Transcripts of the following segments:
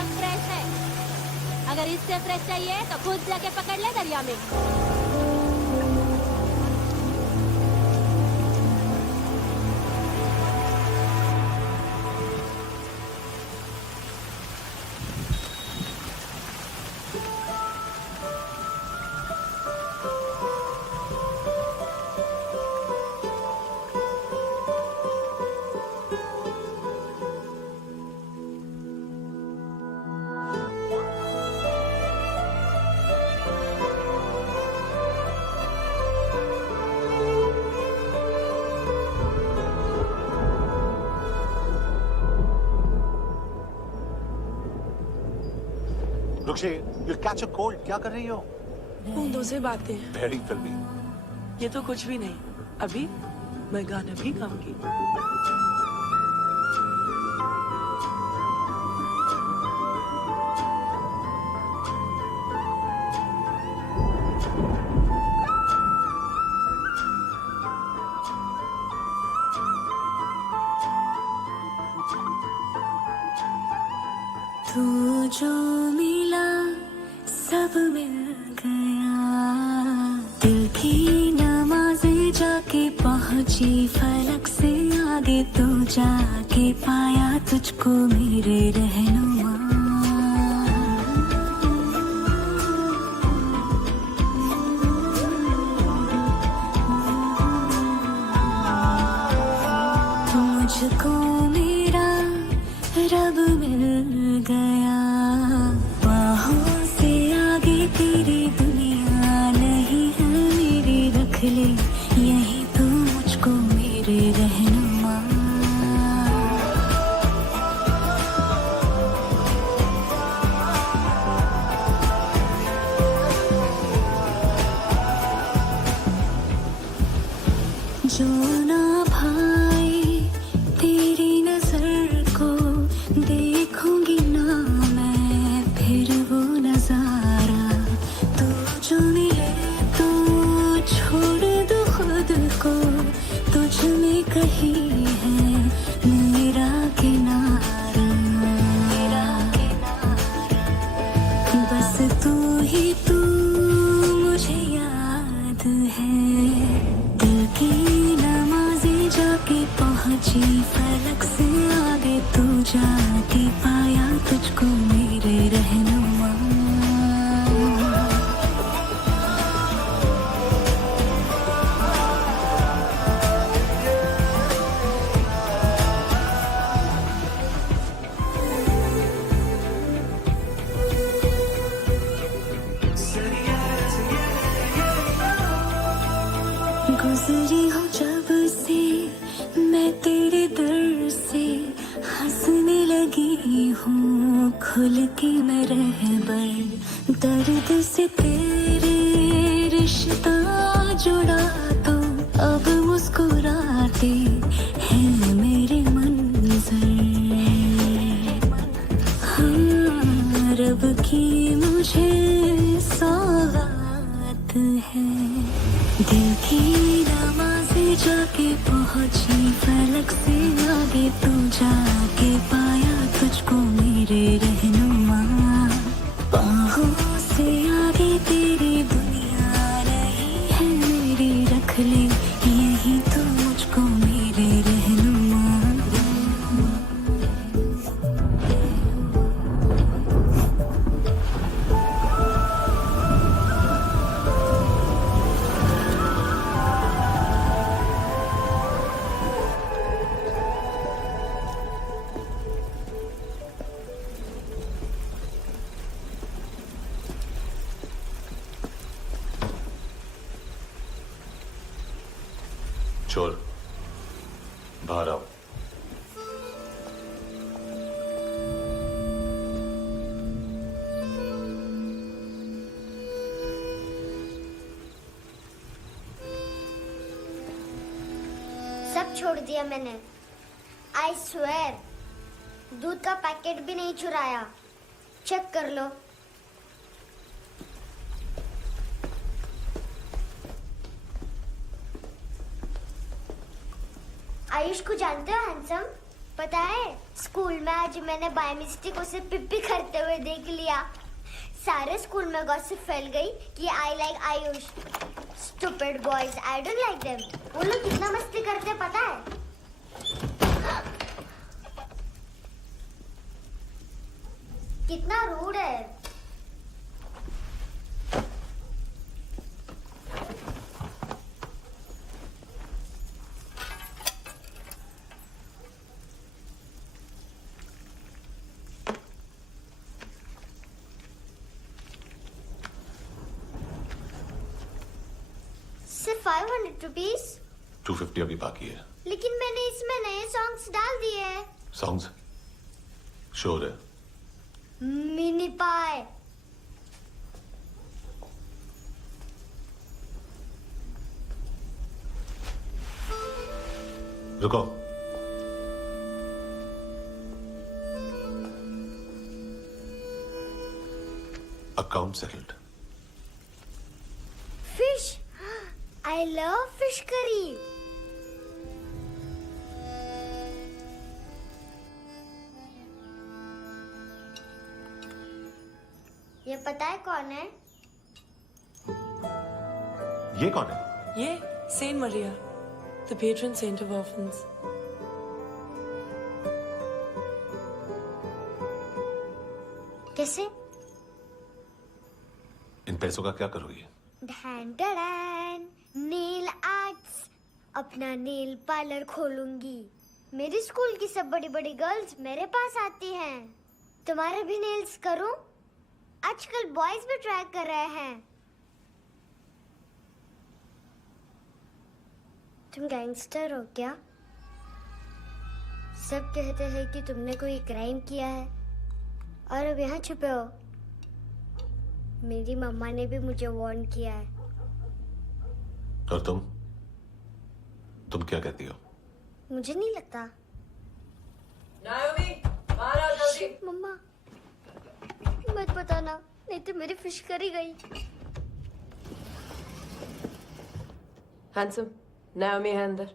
एकदम फ्रेश है। अगर इससे फ्रेश चाहिए तो खुद जाके पकड़ ले दरिया में। रुक्षी, you'll catch a cold. क्या कर रही हो? बूंदों से बातें। Very filmy. ये तो कुछ भी नहीं। अभी मैं गाना भी गाऊंगी। तू जो मिला सब मिल गया, दिल की नमाज़ें जाके पहुंची फलक से आगे, तू जाके पाया तुझको मेरे रहनुमा। तू मुझको मेरा रब मिल गया, बाहों से आगे तेरी दुनिया नहीं है मेरी, रख ले यही तू मुझको मेरे रहनुमा। जो ना भाई तेरी नजर को देखूंगी ना मैं फिर वो नजारा, तू जो मिले तो छोड़ दो खुद को, तुझ में कहीं है मेरा किनारा, मेरा किनारा। बस तू ही तू मुझे याद है, दिल की नमाज़ें जाके पहुंची फलक से आगे, तू जाके पाया तुझको मेरे रहनुमा। गुजरी हूँ जब से मैं तेरे दर से, हंसने लगी हूँ खुल के मैं रहबर, दर्द से तेरे रिश्ता जुड़ा तो अब मुस्कुराते हैं मेरे मंजर। हाँ, रब की मुझे सौगात है, दिल की नमाज़ें जाके पहुंची फलक से आगे, तू जाके पाया तुझको मेरे रहनुमा। बाहों से आगे तेरी दुनिया नहीं है मेरी, रख ले यही तू मुझको मेरे रहनुमा। छोड़, बाहर आओ। सब छोड़ दिया मैंने, आई स्वेयर। दूध का पैकेट भी नहीं चुराया, चेक कर लो। आयुष को जानते हो हैंडसम? पता है स्कूल में आज मैंने बाय मिस्टेक उसे पिप्पी करते हुए देख लिया। सारे स्कूल में गॉसिप फैल गई कि I like Ayush. Stupid boys, I don't like them. वो लोग कितना मस्ती करते पता है? कितना रूड है। सिर्फ 500 रुपीज। 250 अभी बाकी है। लेकिन मैंने इसमें नए सॉन्ग्स डाल दिए हैं। सॉन्ग्स श्योर है? मिनी पाए। रुको, account settled. Fish, I love fish curry. ये पता है कौन है? ये कौन है? ये saint Maria, the patron saint of orphans. कैसे? इन पैसों का क्या करोगी? ढैन ढैन, नेल आर्ट्स। अपना नेल पार्लर खोलूंगी। मेरी स्कूल की सब बड़ी बड़ी गर्ल्स मेरे पास आती हैं। तुम्हारे भी नेल्स करूं? आजकल बॉयज भी ट्राई कर रहे हैं। तुम गैंगस्टर हो क्या? सब कहते हैं कि तुमने कोई क्राइम किया है और अब यहाँ छुपे हो। मेरी मम्मा ने भी मुझे वार्न किया है। और तुम क्या कहती हो? मुझे नहीं लगता। नायोमी, बाहर आओ जल्दी। मम्मा मत बताना, नहीं तो मेरी फिश करी गई। हैंडसम, नायोमी है अंदर।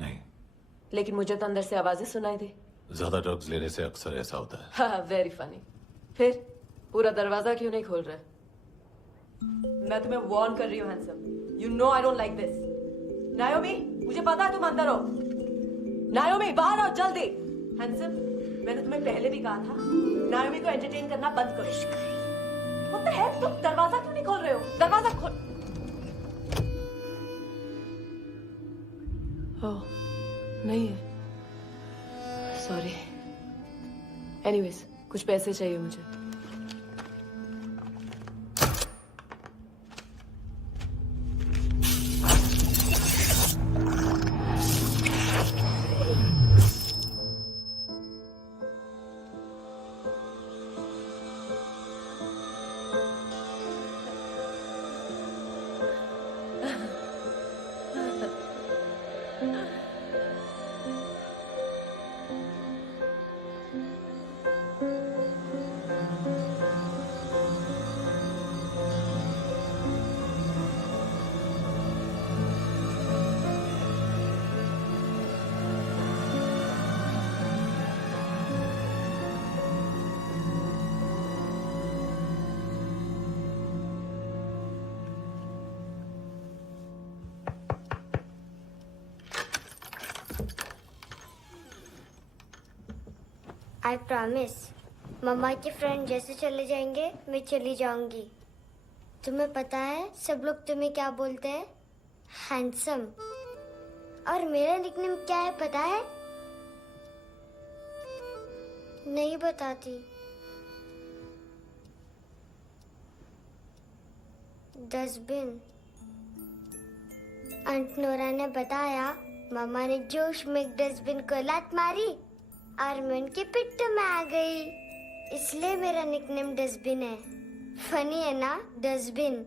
नहीं, लेकिन मुझे तो अंदर से आवाजें सुनाई दी। ज्यादा ड्रग्स लेने से अक्सर ऐसा होता है। हाँ, वेरी फनी। फिर पूरा दरवाजा क्यों नहीं खोल रहे? मैं तुम्हें वार्न कर रही हूँ handsome. You know I don't like this. नायोमी, मुझे पता है तुम अंदर हो। नायोमी, बाहर आओ जल्दी। हैंडसम, मैंने तुम्हें पहले भी कहा था नायोमी को एंटरटेन करना बंद करो। What the hell? तुम दरवाजा क्यों नहीं खोल रहे हो? दरवाजा खोल। ओह, नहीं है। सॉरी। एनीवेज, कुछ पैसे चाहिए मुझे। I promise. मम्मा के फ्रेंड जैसे चले जाएंगे मैं चली जाऊंगी। तुम्हें पता है सब लोग तुम्हें क्या बोलते हैं? हैंडसम। और मेरा निकनेम क्या है पता है? नहीं बताती। डस्टबिन। आंट नोरा ने बताया मामा ने जोश में एक डस्टबिन को लात मारी और मैं उनके पिट्ठू में आ गई, इसलिए मेरा निकनेम डस्टबिन है। फनी है ना डस्टबिन?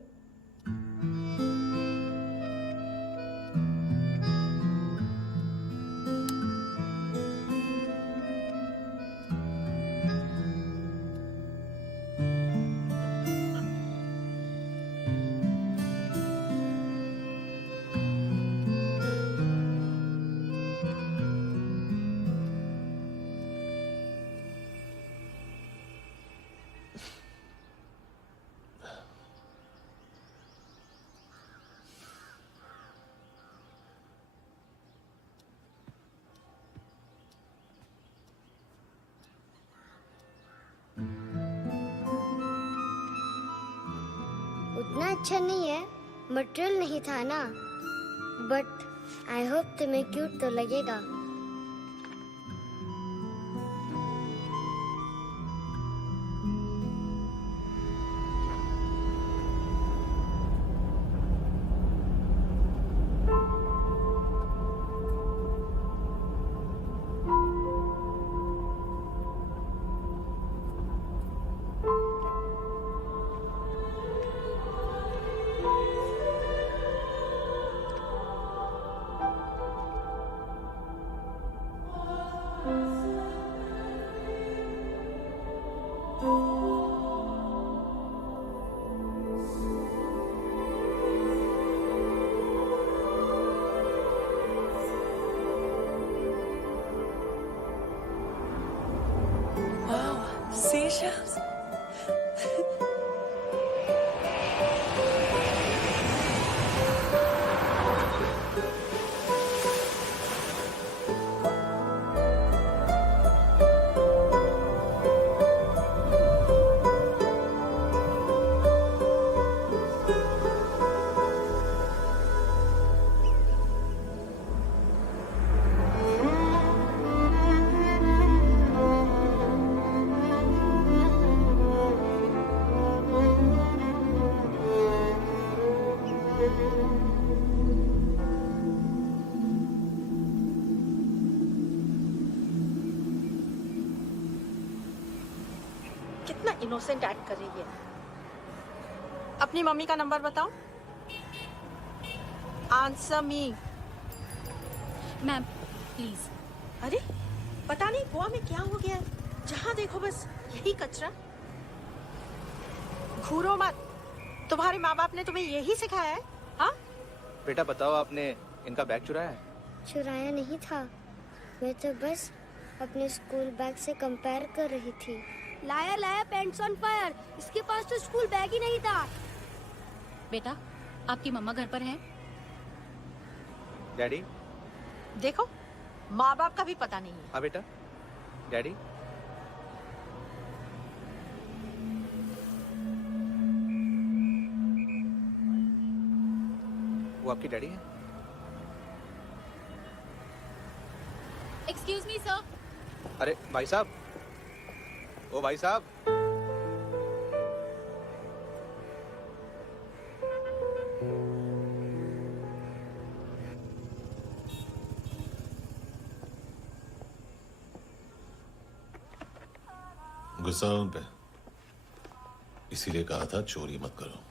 अच्छा नहीं है, मटेरियल नहीं था ना, बट आई होप तुम्हें क्यूट तो लगेगा। Seashells. कितना इनोसेंट एक्ट कर रही है। अपनी मम्मी का नंबर बताओ। Answer me. Ma'am please. अरे पता नहीं गोवा में क्या हो गया है, जहाँ देखो बस यही कचरा। घूरो मत, तुम्हारे माँ बाप ने तुम्हें यही सिखाया है? हाँ बेटा बताओ, आपने इनका बैग चुराया है? चुराया नहीं था, मैं तो बस अपने स्कूल बैग से कंपेयर कर रही थी। Liar liar pants on fire, इसके पास तो स्कूल बैग ही नहीं था। बेटा आपकी मम्मा घर पर है? डैडी? देखो माँ बाप का भी पता नहीं है। हाँ बेटा। डैडी? वो आपकी डैडी है? Excuse me sir. अरे भाई साहब, ओ भाई साहब। गुस्सा उन पे, इसीलिए कहा था चोरी मत करो।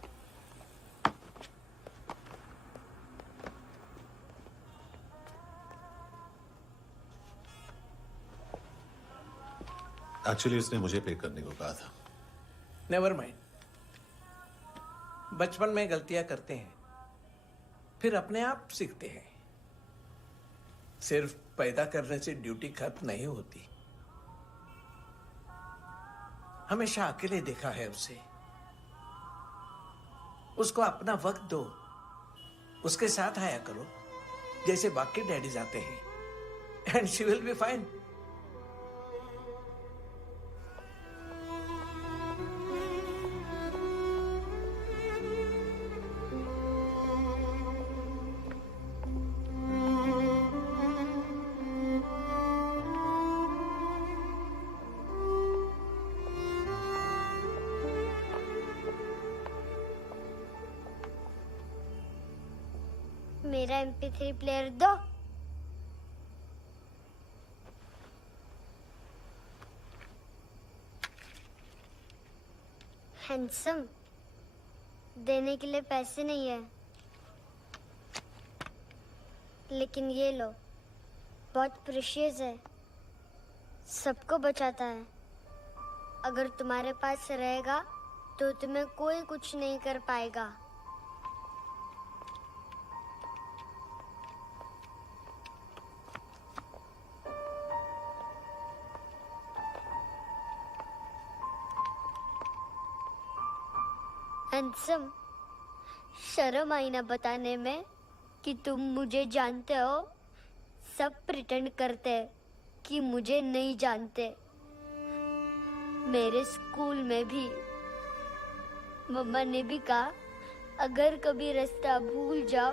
एक्चुअली उसने मुझे पे करने को कहा था। नेवर माइंड, बचपन में गलतियां करते हैं, फिर अपने आप सीखते हैं। सिर्फ पैदा करने से ड्यूटी खत्म नहीं होती। हमेशा अकेले देखा है उसे। उसको अपना वक्त दो, उसके साथ आया करो जैसे बाकी डैडीज आते हैं, and she will be fine. मेरा MP3 प्लेयर दो। हैंडसम, देने के लिए पैसे नहीं है, लेकिन ये लो, बहुत प्रेशियस है, सबको बचाता है। अगर तुम्हारे पास रहेगा तो तुम्हें कोई कुछ नहीं कर पाएगा। हैंडसम, शर्म आई ना बताने में कि तुम मुझे जानते हो। सब प्रिटेंड करते हैं कि मुझे नहीं जानते। मेरे स्कूल में भी मम्मा ने भी कहा अगर कभी रास्ता भूल जाओ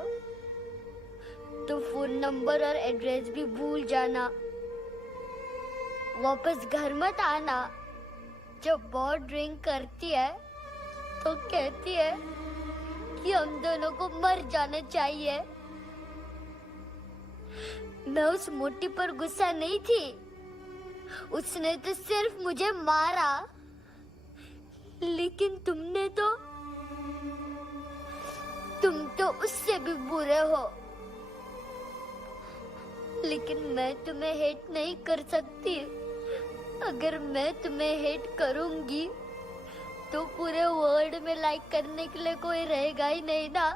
तो फोन नंबर और एड्रेस भी भूल जाना। वापस घर मत आना। जब बहुत ड्रिंक करती है तो कहती है कि हम दोनों को मर जाना चाहिए। मैं उस मोटी पर गुस्सा नहीं थी, उसने तो सिर्फ मुझे मारा। लेकिन तुम तो उससे भी बुरे हो। लेकिन मैं तुम्हें हेट नहीं कर सकती। अगर मैं तुम्हें हेट करूंगी तो पूरे वर्ल्ड में लाइक करने के लिए कोई रहेगा ही नहीं ना।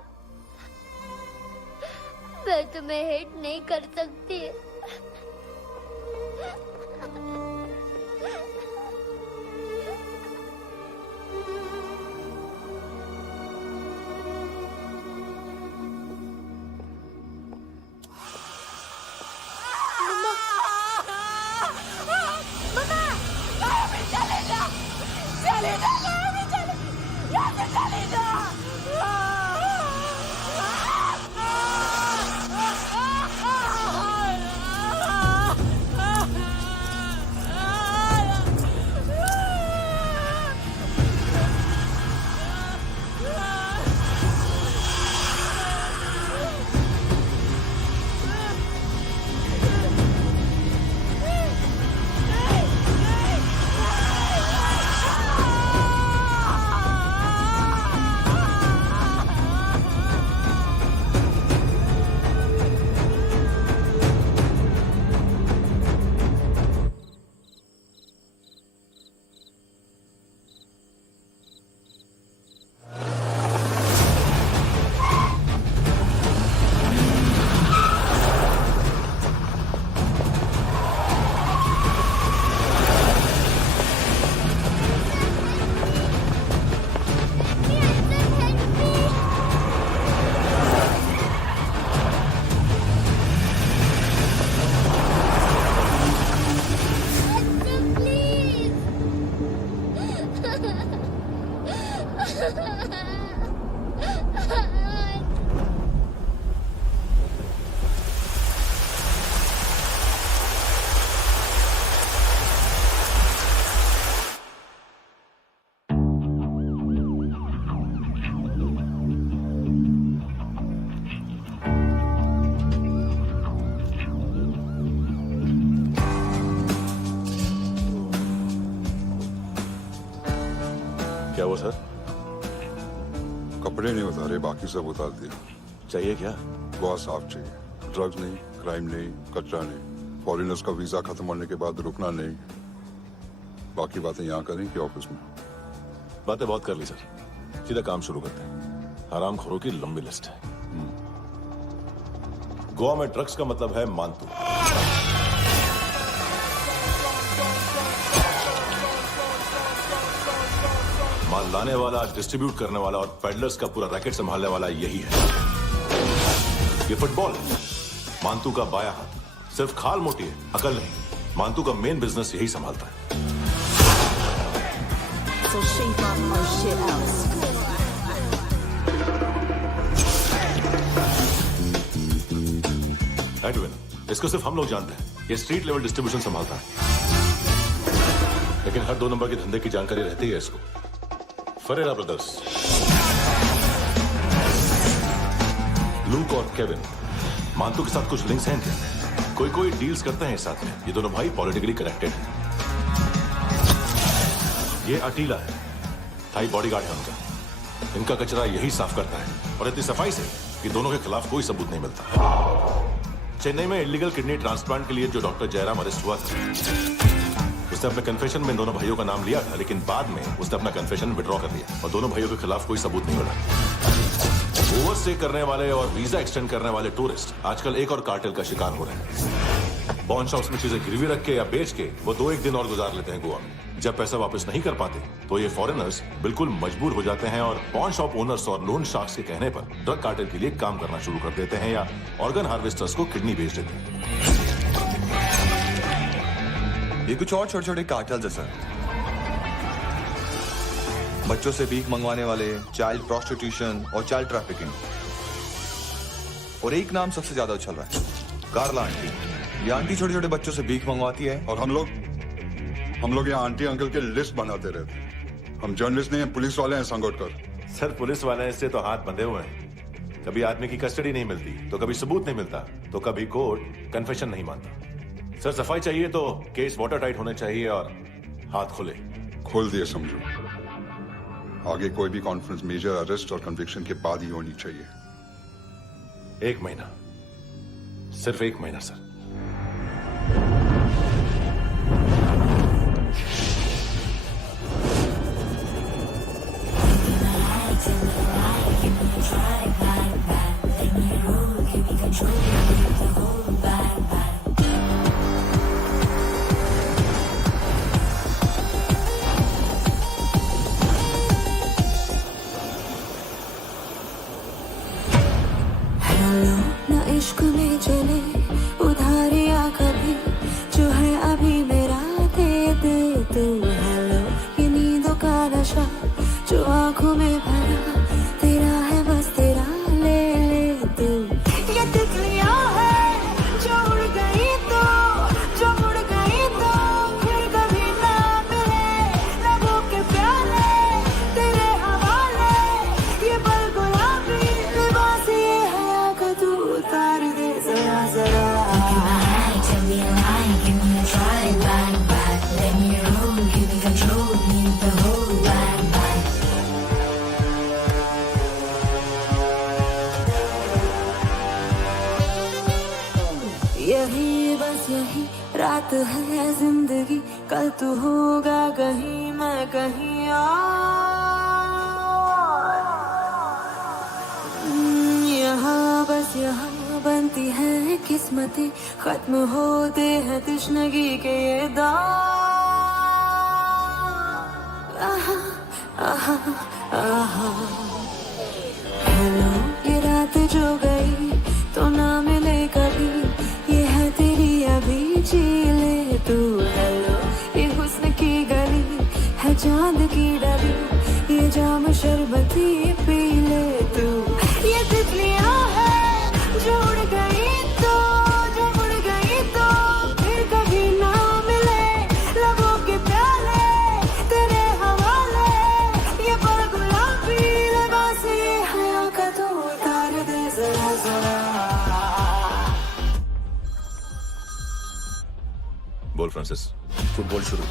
मैं तुम्हें हेट नहीं कर सकती। क्या वो सर? कपड़े नहीं उतारे, बाकी सब उतार दिया। चाहिए क्या? बहुत साफ चाहिए। ड्रग्स नहीं, क्राइम नहीं, कचरा नहीं। फॉरेनर्स का वीजा खत्म होने के बाद रुकना नहीं। बाकी बातें यहाँ करें कि ऑफिस में? बातें बहुत कर ली सर, सीधा काम शुरू करते हैं। हरामखोरों की लंबी लिस्ट है। गोवा में ड्रग्स का मतलब है मानतू। माल लाने वाला, डिस्ट्रीब्यूट करने वाला और पेडलर्स का पूरा रैकेट संभालने वाला यही है। ये फुटबॉल मानतू का बाया हाथ। सिर्फ खाल मोटी है, अकल नहीं। मानतू का मेन बिजनेस यही संभालता है। So shape up or shit else. Edwin, इसको सिर्फ हम लोग जानते हैं। ये स्ट्रीट लेवल डिस्ट्रीब्यूशन संभालता है, लेकिन हर 2 नंबर के धंधे की जानकारी रहती है इसको। फरेरा ब्रदर्स, लूक और केविन, मानतू के साथ कुछ लिंक्स हैं क्या? कोई डील्स करते हैं साथ में। ये दोनों भाई पॉलिटिकली कनेक्टेड हैं। ये अटीला है, थाई बॉडीगार्ड है उनका। इनका कचरा यही साफ करता है और इतनी सफाई से कि दोनों के खिलाफ कोई सबूत नहीं मिलता। चेन्नई में इलीगल किडनी ट्रांसप्लांट के लिए जो डॉक्टर जयराम अरेस्ट हुआ था, उसने अपने कन्फेशन में दोनों भाइयों का नाम लिया था, लेकिन बाद में उसने अपना कन्फेशन विड्रॉ कर लिया और दोनों भाइयों के खिलाफ कोई सबूत नहीं मिला। ओवरस्टे करने वाले और वीजा एक्सटेंड करने वाले टूरिस्ट आजकल एक और कार्टेल का शिकार हो रहे हैं। पॉन शॉप्स में चीजें गिरवी रख के या बेच के वो 2-1 दिन और गुजार लेते हैं गोवा में। जब पैसा वापस नहीं कर पाते तो ये फॉरेनर्स बिल्कुल मजबूर हो जाते हैं और पॉन शॉप ओनर्स और लोन शार्क्स के कहने पर ड्रग कार्टेल के लिए काम करना शुरू कर देते हैं या ऑर्गन हार्वेस्टर्स को किडनी बेच देते हैं। ये कुछ और छोटे छोटे कार्टेल्स है सर। बच्चों से भीख मंगवाने वाले, चाइल्ड प्रोस्टिट्यूशन और चाइल्ड ट्रैफिकिंग। और एक नाम सबसे ज्यादा उछल रहा है, कार्ला आंटी। ये आंटी छोटे छोटे बच्चों से भीख मंगवाती है। और हम लोग यहाँ आंटी अंकल के लिस्ट बनाते रहते हैं। हम जर्नलिस्ट नहीं हैं, पुलिस वाले हैं संगोटकर। सर पुलिस वाले से तो हाथ बंधे हुए हैं। कभी आदमी की कस्टडी नहीं मिलती तो कभी सबूत नहीं मिलता तो कभी कोर्ट कन्फेशन नहीं मानता। सर सफाई चाहिए तो केस वाटर टाइट होने चाहिए और हाथ खुले। खोल दिए समझो। आगे कोई भी कॉन्फ्रेंस मेजर अरेस्ट और कन्विक्शन के बाद ही होनी चाहिए। 1 महीना, सिर्फ 1 महीना सर। ना इश्क में चले उधारिया कभी, जो है अभी मेरा दे दे तू। हेलो ये नींदों का नशा जो आंखों में भरा, तेरा है बस तेरा ले ले तू। ये तितलियां है जो उड़ गई तो, जो उड़ गई तो फिर कभी ना मिले। लबों के प्याले तेरे हवाले, ये पल गुलाबी लिबास ये हया का तू उतार दे जरा जरा। यही बस यही रात है जिंदगी, कल तू होगा कहीं मैं कहीं और। यहाँ बस यहाँ बनती है किस्मतें, खत्म होते हैं तश्नगी के ये दाग। आहा आहा आहा। हेलो ये रात जो गई तो ना मिले कभी, ये है तेरी अभी जी ले तू। हेलो ये हुस्न की गली है चांद की डली, ये जाम शरबती पी ले तू। ये तितलियां है जो उड़ गई तो, जो उड़ गई तो फिर कभी ना मिले। लबों के प्याले तेरे हवाले, ये पल गुलाबी लिबास ये हया का तू उतार दे जरा जरा। बोल फ्रांसिस। फुटबॉल शुरू।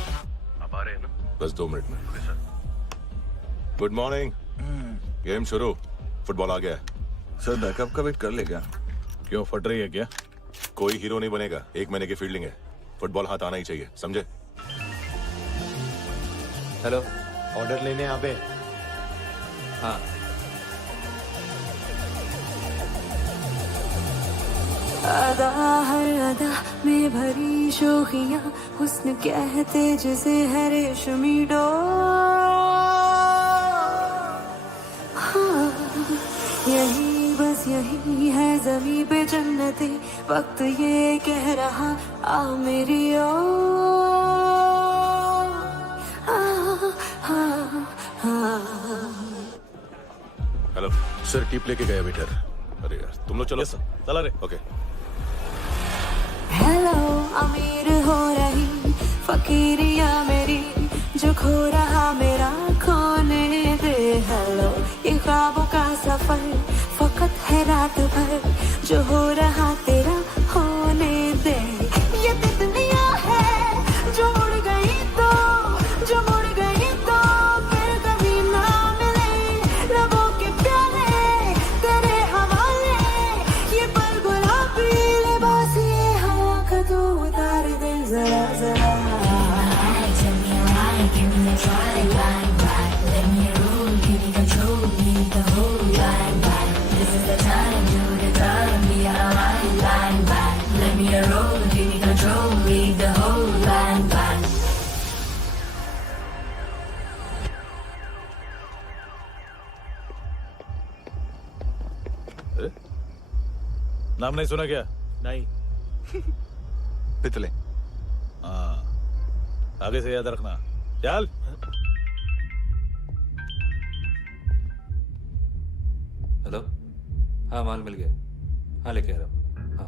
आप आ रहे हैं ना? बस 2 मिनट में। Good morning. गेम शुरू। फुटबॉल आ गया है। सर बैकअप का वेट कर ले क्या? क्यों फट रही है क्या? कोई हीरो नहीं बनेगा, 1 महीने की फील्डिंग है। फुटबॉल हाथ आना ही चाहिए, समझे? हेलो, ऑर्डर लेने यहाँ पे। हाँ। अदा हर अदा में भरी शोखियाँ, हुस्न कहते जिसे है रेशमी डोर। हाँ, यही बस यही है ज़मीं पे जन्नते, वक्त ये कह रहा आ मेरी ओर। हेलो सर, टिप लेके गया वेटर। अरे यार तुम लोग चलो। सर चला रे। ओके। हेलो अमीर हो रही फकीरिया मेरी, जो खो रहा मेरा खोने दे। हेलो ये ख्वाबों का सफर फकत है रात भर, जो हो रहा तेरा होने दे। ये तितलियां है जो उड़ गई तो, जो उड़ गई तो फिर कभी ना मिले। लबों के प्याले तेरे हवाले, ये पल गुलाबी लिबास ये हवा का तू उतार दे जरा जरा। नाम नहीं सुना क्या? नहीं। पितले। हाँ, आगे से याद रखना। चल। हेलो, हाँ माल मिल गया, हाँ लेके आ रहा हूँ, हाँ।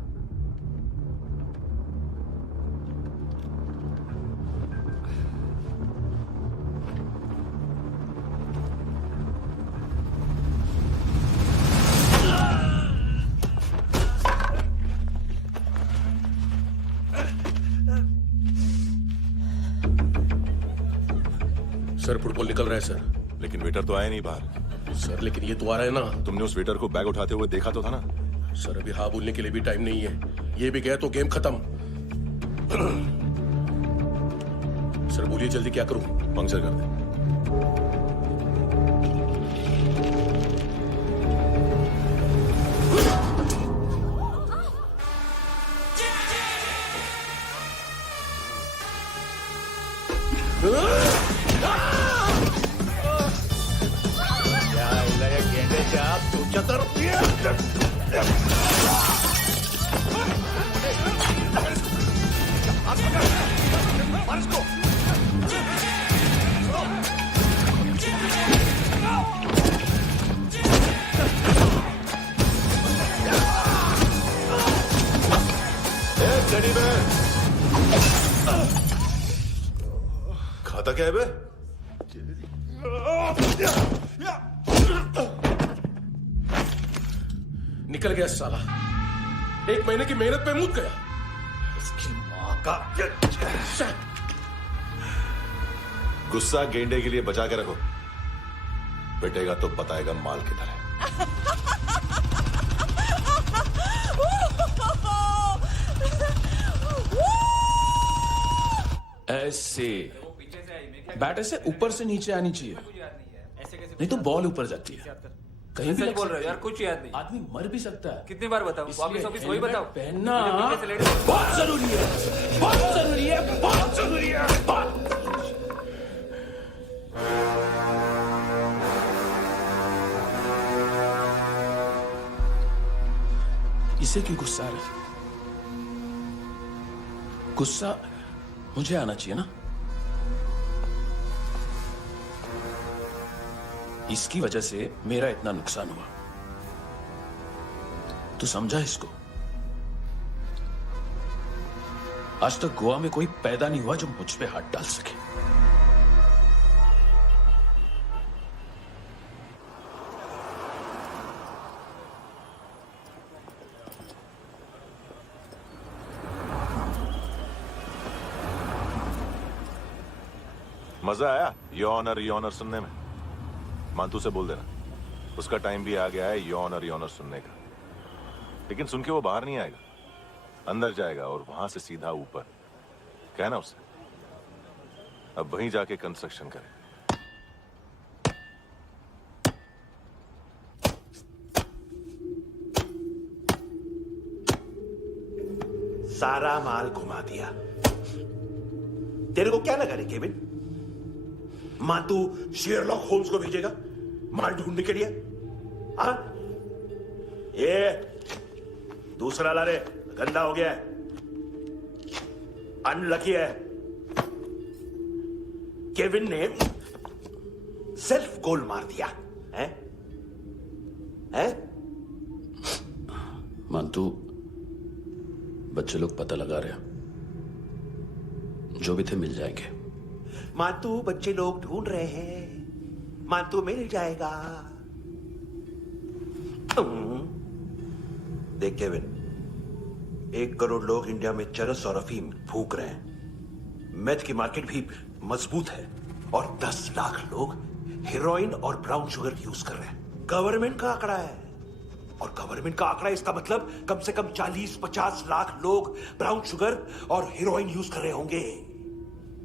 सर फुटबॉल निकल रहा है सर। लेकिन वेटर तो आया नहीं बाहर। सर लेकिन ये तो आ रहा है ना। तुमने उस वेटर को बैग उठाते हुए देखा तो था ना। सर अभी हाँ बोलने के लिए भी टाइम नहीं है, ये भी गया तो गेम खत्म। सर बोलिए जल्दी क्या करूं? पंक्चर कर दे। खाता क्या है बे? निकल गया साला, 1 महीने की मेहनत पे मुक गया। उसकी माँ का गुस्सा गेंडे के लिए बचा के रखो, पिटेगा तो बताएगा माल किधर है। ऐसे बैट ऐसे ऊपर से नीचे आनी चाहिए, नहीं तो बॉल ऊपर जाती है। कहीं भी बोल रहे हो यार, कुछ याद नहीं। आदमी मर भी सकता है। कितनी बार बताऊं? वापस ऑफिस वही बताओ। पहनना बहुत जरूरी है, बहुत जरूरी है, बहुत जरूरी है, बहुत। इसे क्यों गुस्सा आ रहा है? गुस्सा मुझे आना चाहिए ना। इसकी वजह से मेरा इतना नुकसान हुआ, तू समझा इसको? आज तक गोवा में कोई पैदा नहीं हुआ जो मुझ पे हाथ डाल सके। मजा आया योनर सुनने में? मानतू से बोल देना, उसका टाइम भी आ गया है योनर सुनने का। लेकिन सुन के वो बाहर नहीं आएगा, अंदर जाएगा और वहां से सीधा ऊपर। कहना उससे अब वहीं जाके कंस्ट्रक्शन करे। सारा माल घुमा दिया। तेरे को क्या लगा रे केविन? मां तू शेरलॉक होम्स को भेजेगा माल ढूंढने के लिए? हाँ, ये दूसरा ला रे, गंदा हो गया है, अनलकी है। केविन ने सेल्फ गोल मार दिया है? मानतू, बच्चे लोग पता लगा रहे हैं, जो भी थे मिल जाएंगे। मानतू, बच्चे लोग ढूंढ रहे हैं, मानतू मिल जाएगा। देख केविन, 1 करोड़ लोग इंडिया में चरस और अफीम फूक रहे हैं। मेथ की मार्केट भी मजबूत है और 10 लाख लोग हेरोइन और ब्राउन शुगर यूज कर रहे हैं। गवर्नमेंट का आंकड़ा है, और गवर्नमेंट का आंकड़ा इसका मतलब कम से कम 40-50 लाख लोग ब्राउन शुगर और हेरोइन यूज कर रहे होंगे।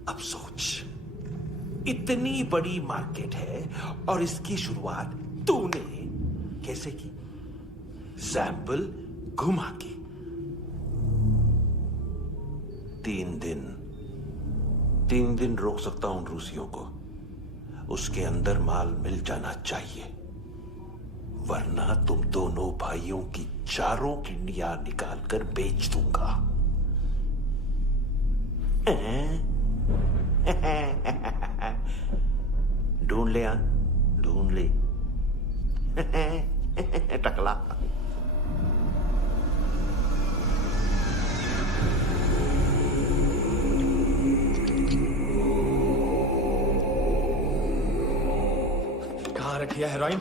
अब सोच, इतनी बड़ी मार्केट है और इसकी शुरुआत तूने कैसे की? सैंपल घुमा के। 3 दिन रोक सकता हूं रूसियों को, उसके अंदर माल मिल जाना चाहिए, वरना तुम दोनों भाइयों की 4 किडनियां निकालकर बेच दूंगा। ढूंढ ले, ढूंढ ले। टकला। कहाँ रखी है हेरोइन?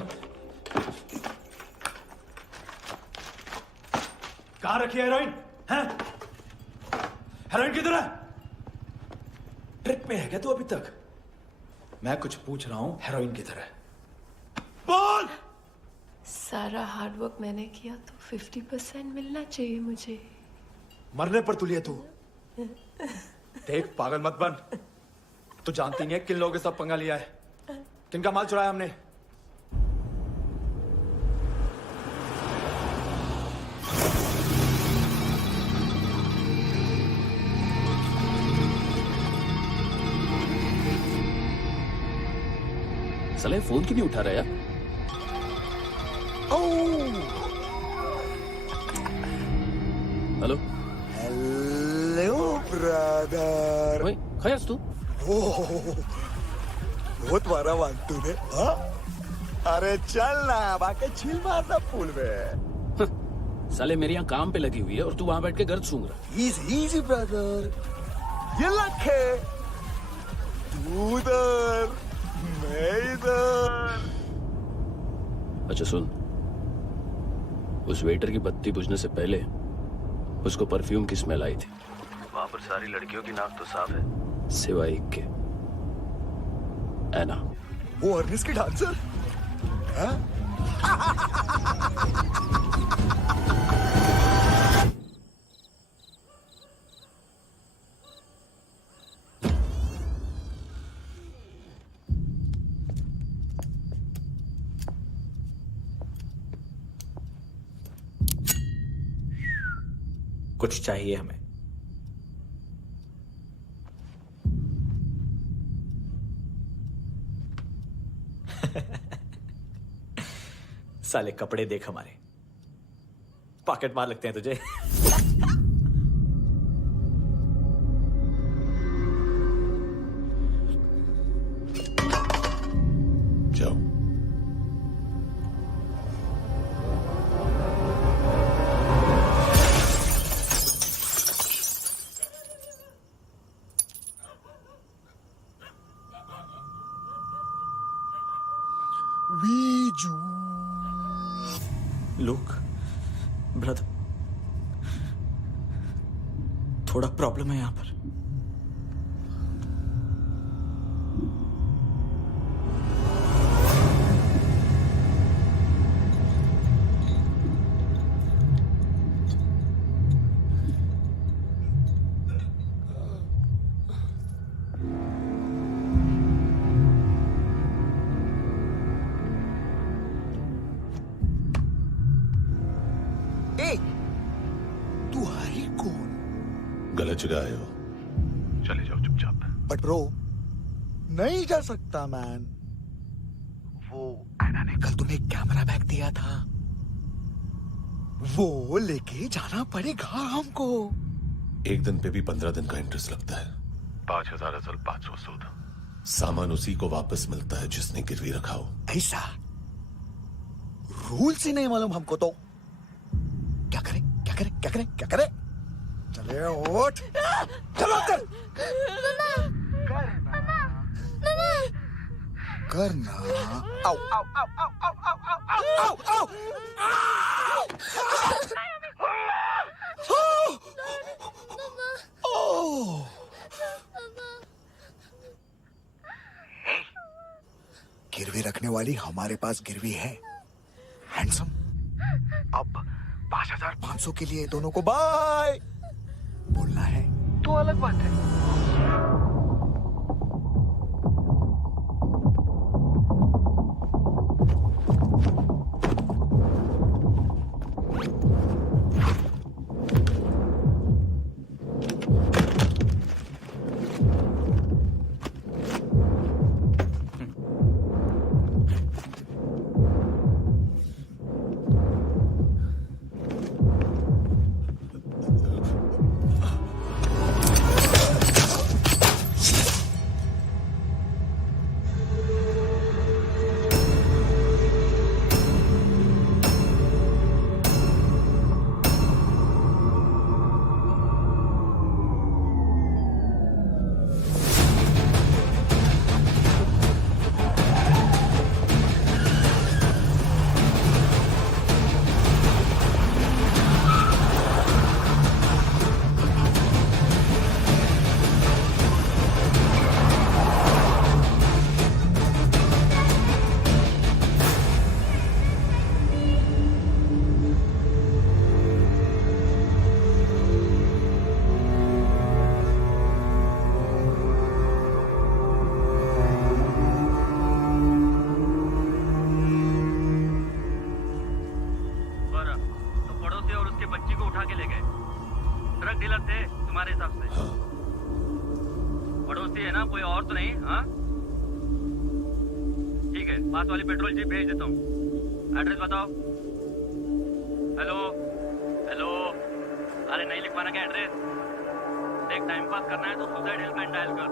कहाँ रखी है हेरोइन? हैं? हेरोइन किधर है? ट्रिप पे है क्या तू अभी तक? मैं कुछ पूछ रहा हूं, हेरोइन किधर है? बोल! सारा हार्डवर्क मैंने किया तो 50% मिलना चाहिए मुझे। मरने पर तुलिए तू। देख पागल मत बन। तू जानती नहीं है किन लोगों के साथ पंगा लिया है, किनका माल चुराया हमने। साले फोन क्यों नहीं उठा रहा यार? Hello hello brother. ओए खैर तू? बहुत मारा मान तूने। हाँ? अरे चल ना, बाकी छील मारना पूल में। साले मेरी यहाँ काम पे लगी हुई है और तू वहां बैठ के गर्द सूंघ रहा। इजी ब्रदर, ये लक है। तू उधर, मैं इधर। अच्छा सुन, उस वेटर की बत्ती बुझने से पहले उसको परफ्यूम की स्मेल आई थी। वहां पर सारी लड़कियों की नाक तो साफ है, सिवाय एक के, एना। वो अर्निस की डांसर? हाँ? कुछ चाहिए हमें। साले कपड़े देख हमारे, पॉकेट मार लगते हैं तुझे। जाओ। लुक ब्रदर, थोड़ा प्रॉब्लम है यहां पर। तू है कौन? गलत जगह आए हो, चले जाओ चुपचाप। बट ब्रो, नहीं जा सकता मैन। वो एना ने कल तुम्हें कैमरा बैग दिया था, वो लेके जाना पड़ेगा हमको। एक दिन पे भी 15 दिन का इंटरेस्ट लगता है। 5,000 असल 500 सूद। सामान उसी को वापस मिलता है जिसने गिरवी रखा हो। ऐसा रूल्स ही नहीं मालूम हमको तो। क्या करें क्या करें क्या करें क्या करें? चले उठ, चलो कर करना। आओ आओ आओ आओ आओ आओ आओ आओ आओ। गिरवी रखने वाली हमारे पास गिरवी है। हैंडसम, अब 5,500 के लिए दोनों को बाय बोलना है तो अलग बात है। उठा के ले गए। ड्रग डीलर थे तुम्हारे हिसाब से? हाँ। पड़ोसी है ना, कोई और तो नहीं? हाँ ठीक है, पास वाली पेट्रोल जीप भेज देता हूँ। एड्रेस बताओ। हेलो हेलो, अरे नहीं लिखवाना क्या एड्रेस? देख, टाइम पास करना है तो सुसाइड हेल्पलाइन डायल कर।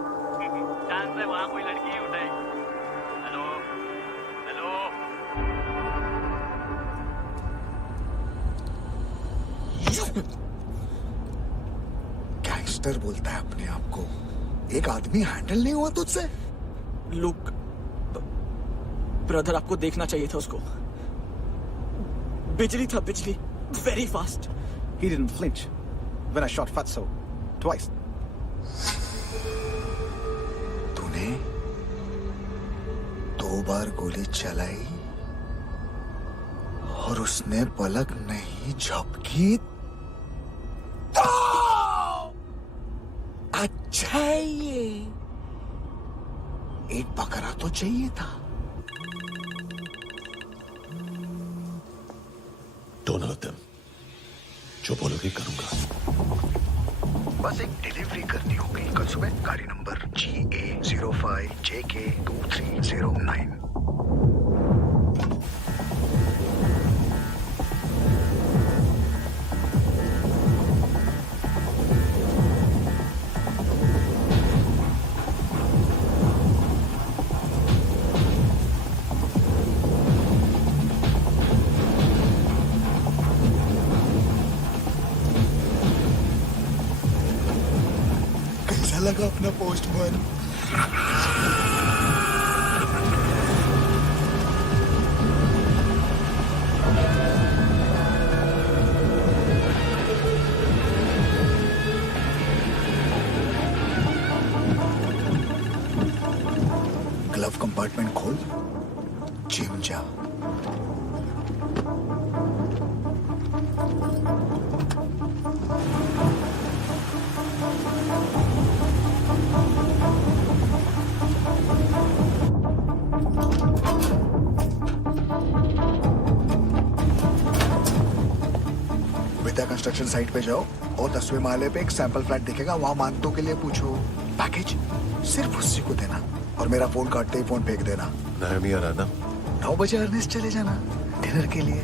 चांस है वहाँ कोई लड़की ही उठाए। Hello hello. गैंगस्टर बोलता है अपने आप को। एक आदमी हैंडल नहीं हुआ तुझसे? लुक ब्रदर, आपको देखना चाहिए था उसको। बिजली था, बिजली, very fast. He didn't flinch when I shot Fatso twice. तूने 2 बार गोली चलाई और उसने पलक नहीं झपकी। अच्छा है ये। एक बकरा तो चाहिए था। Don't hurt them. जो बोलोगे करूंगा। बस एक डिलीवरी करनी होगी कल सुबह। गाड़ी नंबर GA05JK2309। कैसा लगा अपना पोस्टमैन? ग्लव कंपार्टमेंट खोल, जिम जा। विद्या कंस्ट्रक्शन साइट पे जाओ और 10वें माले पे एक सैंपल फ्लैट दिखेगा, वहां मानतों के लिए पूछो। पैकेज सिर्फ उसी को देना और मेरा फोन काटते ही फोन फेंक देना। नायमी आ रहा ना? 9 बजे अर्नेस्ट चले जाना डिनर के लिए।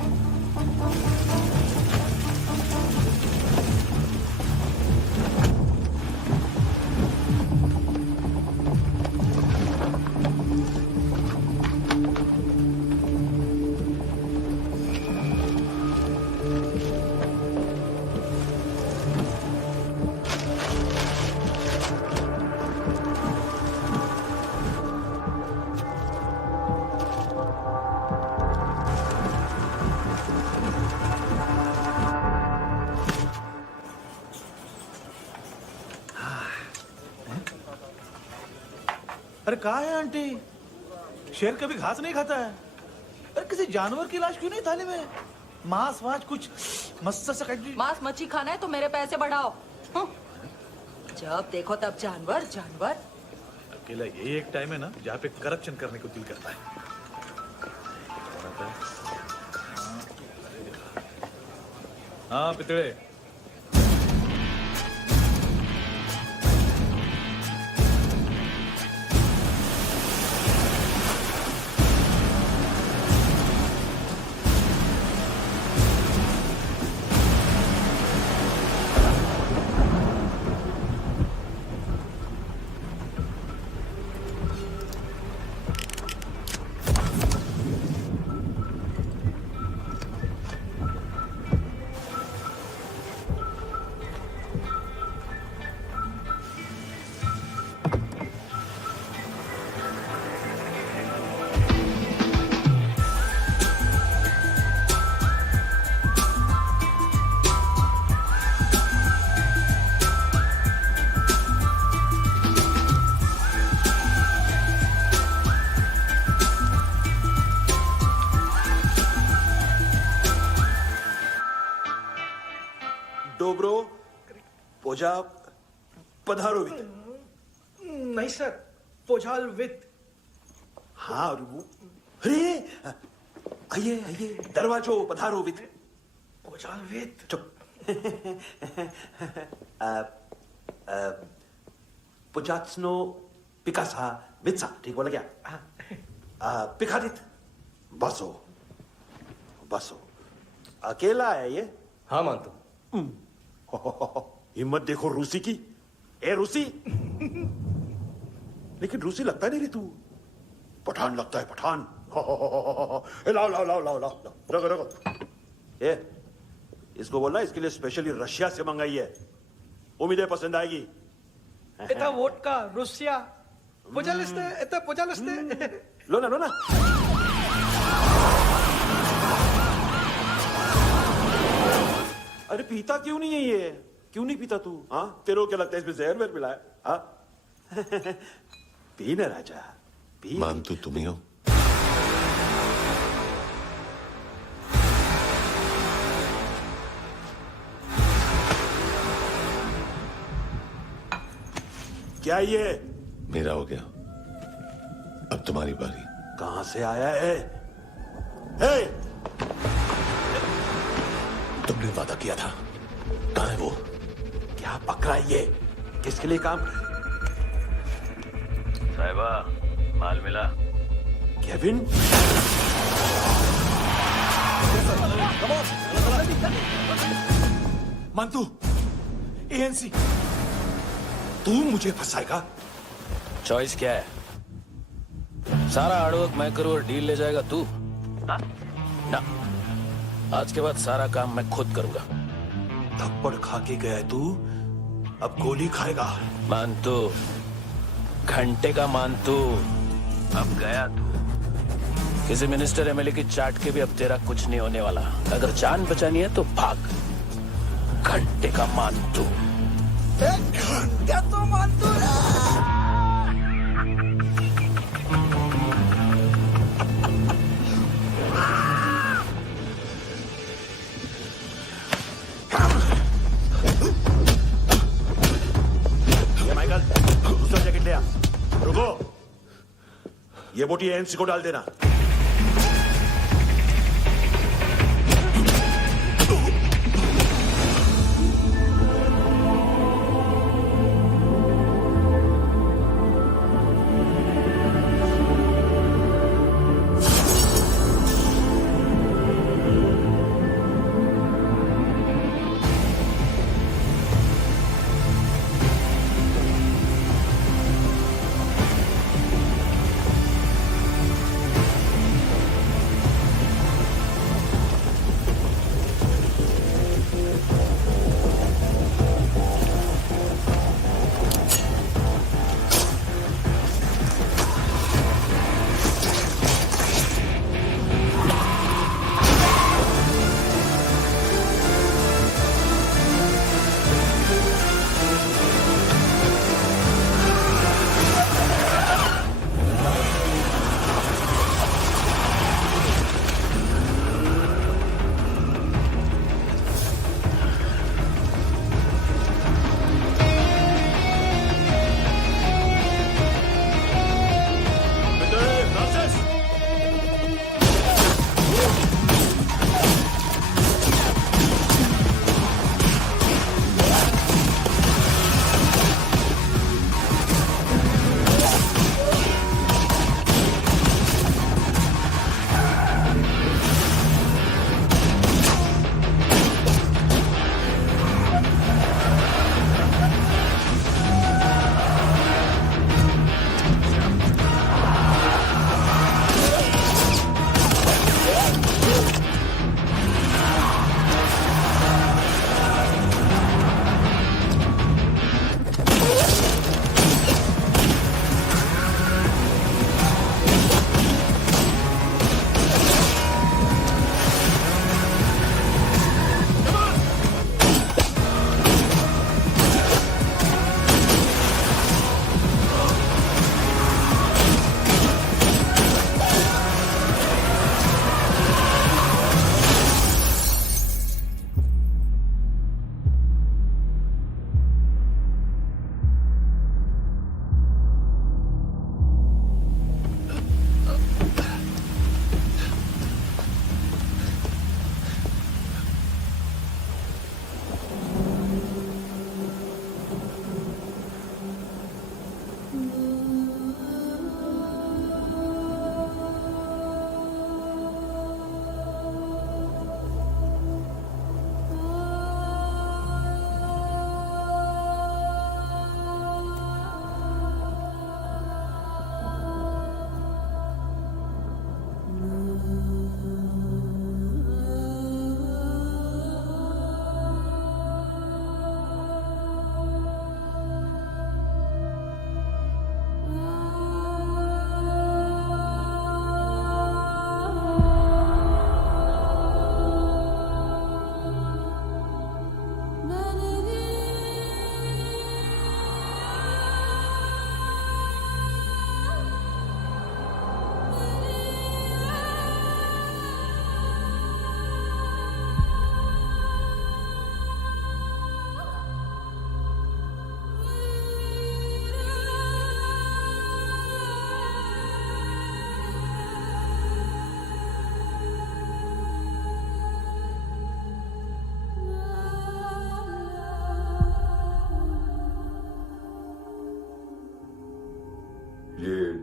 अरे कहाँ है आंटी? शेर कभी घास नहीं खाता है। अरे किसी जानवर की लाश क्यों नहीं थाली में? मांस वाच कुछ मस्त सा मांस मच्छी खाना है तो मेरे पैसे बढ़ाओ। जब देखो तब जानवर जानवर। अकेला यही एक टाइम है ना जहाँ पे करप्शन करने को दिल करता है। हाँ पितड़े, डोब्रो पोजा पधारोवित। नहीं सर, पोझाल विथ। हाँ अरे आइए आइए, दरवाजो पधारोवित। पोझाल विथ। चुप। पुचात्सनो पिकासा बित्सा, ठीक बोला क्या? पिखादित बसो बसो। अकेला है ये? हाँ मानतो। हिम्मत देखो रूसी की। ए रूसी, लेकिन रूसी लगता नहीं रे तू, पठान लगता है पठान। लाओ लाओ लाओ लाओ लाओ, रखो रखो। ए इसको बोलना इसके लिए स्पेशली रशिया से मंगाई है, उम्मीद है पसंद आएगी। इतना वोडका रुसिया पोजालिस्ते, इतना पोजालिस्ते। लो ना लो ना। अरे पीता क्यों नहीं है ये? क्यों नहीं पीता तू? हाँ तेरे को क्या लगता है इसमें जहर वहर मिला है? हाँ पी ना राजा पी। मान तू तुम ही हो। क्या ये? मेरा हो गया, अब तुम्हारी बारी। कहां से आया है? हे! तुमने वादा किया था, कहां है वो? क्या पकड़ा है ये? किसके लिए काम? साहिबा माल मिला? केविन? मंतू, एएनसी। तू मुझे फंसाएगा? चॉइस क्या है? सारा हार्डवर्क मैं करूं और डील ले जाएगा तू? ना, आज के बाद सारा काम मैं खुद करूंगा। थप्पड़ खा के गया तू, अब गोली खाएगा। मानतू, घंटे का मानतू, अब गया तू। किसी मिनिस्टर एमएलए की चाट के भी अब तेरा कुछ नहीं होने वाला। अगर जान बचानी है तो भाग। घंटे का मानतू। घंटा तो मानतू ना। माइकल, दूसरा जैकेट ले आ। रुको, ये बोटी एएनसी को डाल देना।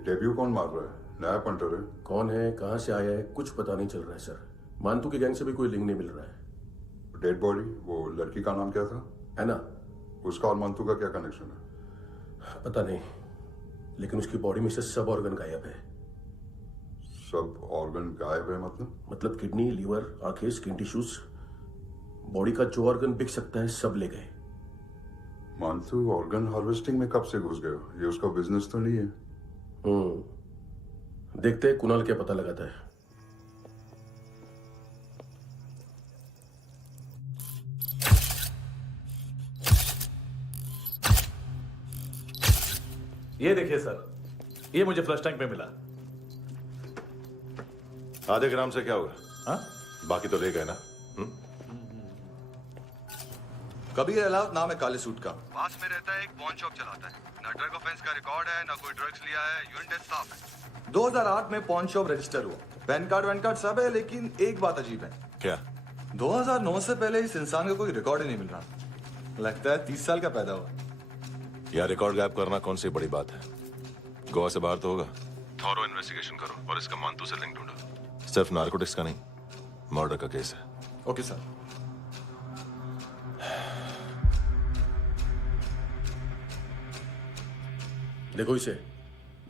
डेब्यू कौन मार रहा है? नया पंटर है। कौन है, कहां से आया है, कुछ पता नहीं चल रहा है सर। मानतू की गैंग से भी कोई लिंक नहीं मिल रहा है। डेड बॉडी, वो लड़की का नाम क्या था? एना। उसका और मंतू का क्या कनेक्शन है? पता नहीं, लेकिन उसकी बॉडी में से सब ऑर्गन गायब है। सब ऑर्गन गायब है मतलब किडनी, लीवर, आंखें, स्किन टिश्यूज, बॉडी का जो ऑर्गन बिक सकता है सब ले गए। मंतू ऑर्गन हार्वेस्टिंग में कब से घुस गए हो? ये उसका बिजनेस तो नहीं है? देखते हैं कुणाल क्या पता लगाता है। ये देखिए सर, ये मुझे फ्लश टैंक में मिला। आधे ग्राम से क्या होगा? हाँ? बाकी तो ले गए ना? कबीर अलाउत नाम है काले सूट का। पास में रहता है, एक पॉन शॉप चलाता है। ना ड्रग ऑफेंस का रिकॉर्ड है, ना कोई ड्रग्स लिया है। यूरिन टेस्ट साफ है। 2008 में पॉन शॉप रजिस्टर हुआ। पैन कार्ड वैन कार्ड सब है, लेकिन एक बात अजीब है। क्या? 2009 से पहले इस इंसान का कोई रिकॉर्ड ही नहीं मिल रहा। लगता है 30 साल का पैदा हुआ। यार रिकॉर्ड गायब करना कौन सी बड़ी बात है? गोवा से बाहर तो होगा। थॉरो इन्वेस्टिगेशन करो और इसका मानतू से लिंक ढूंढो। सिर्फ नारकोटिक्स का नहीं, मर्डर का केस है। Okay sir. देखो इसे,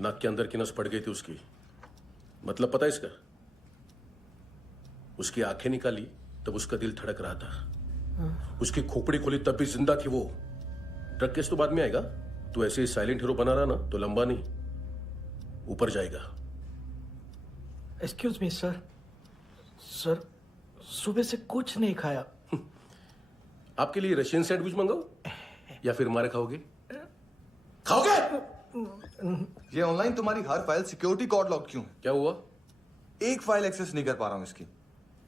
नाक के अंदर की नस पड़ गई थी उसकी। मतलब पता है इसका? उसकी आंखें निकाली तब उसका दिल धड़क रहा था। उसकी खोपड़ी खोली तब भी जिंदा थी वो। ड्रग केस तो बाद में आएगा। तो ऐसे साइलेंट हीरो बना रहा ना तो लंबा नहीं, ऊपर जाएगा। एक्सक्यूज मी सर, सर सुबह से कुछ नहीं खाया। आपके लिए रशियन सैंडविच मंगाओ या फिर हमारे खाओगे? खाओगे? ये ऑनलाइन तुम्हारी हर फाइल सिक्योरिटी कोड लॉक क्यों है? क्या हुआ? एक फाइल एक्सेस नहीं कर पा रहा हूं इसकी।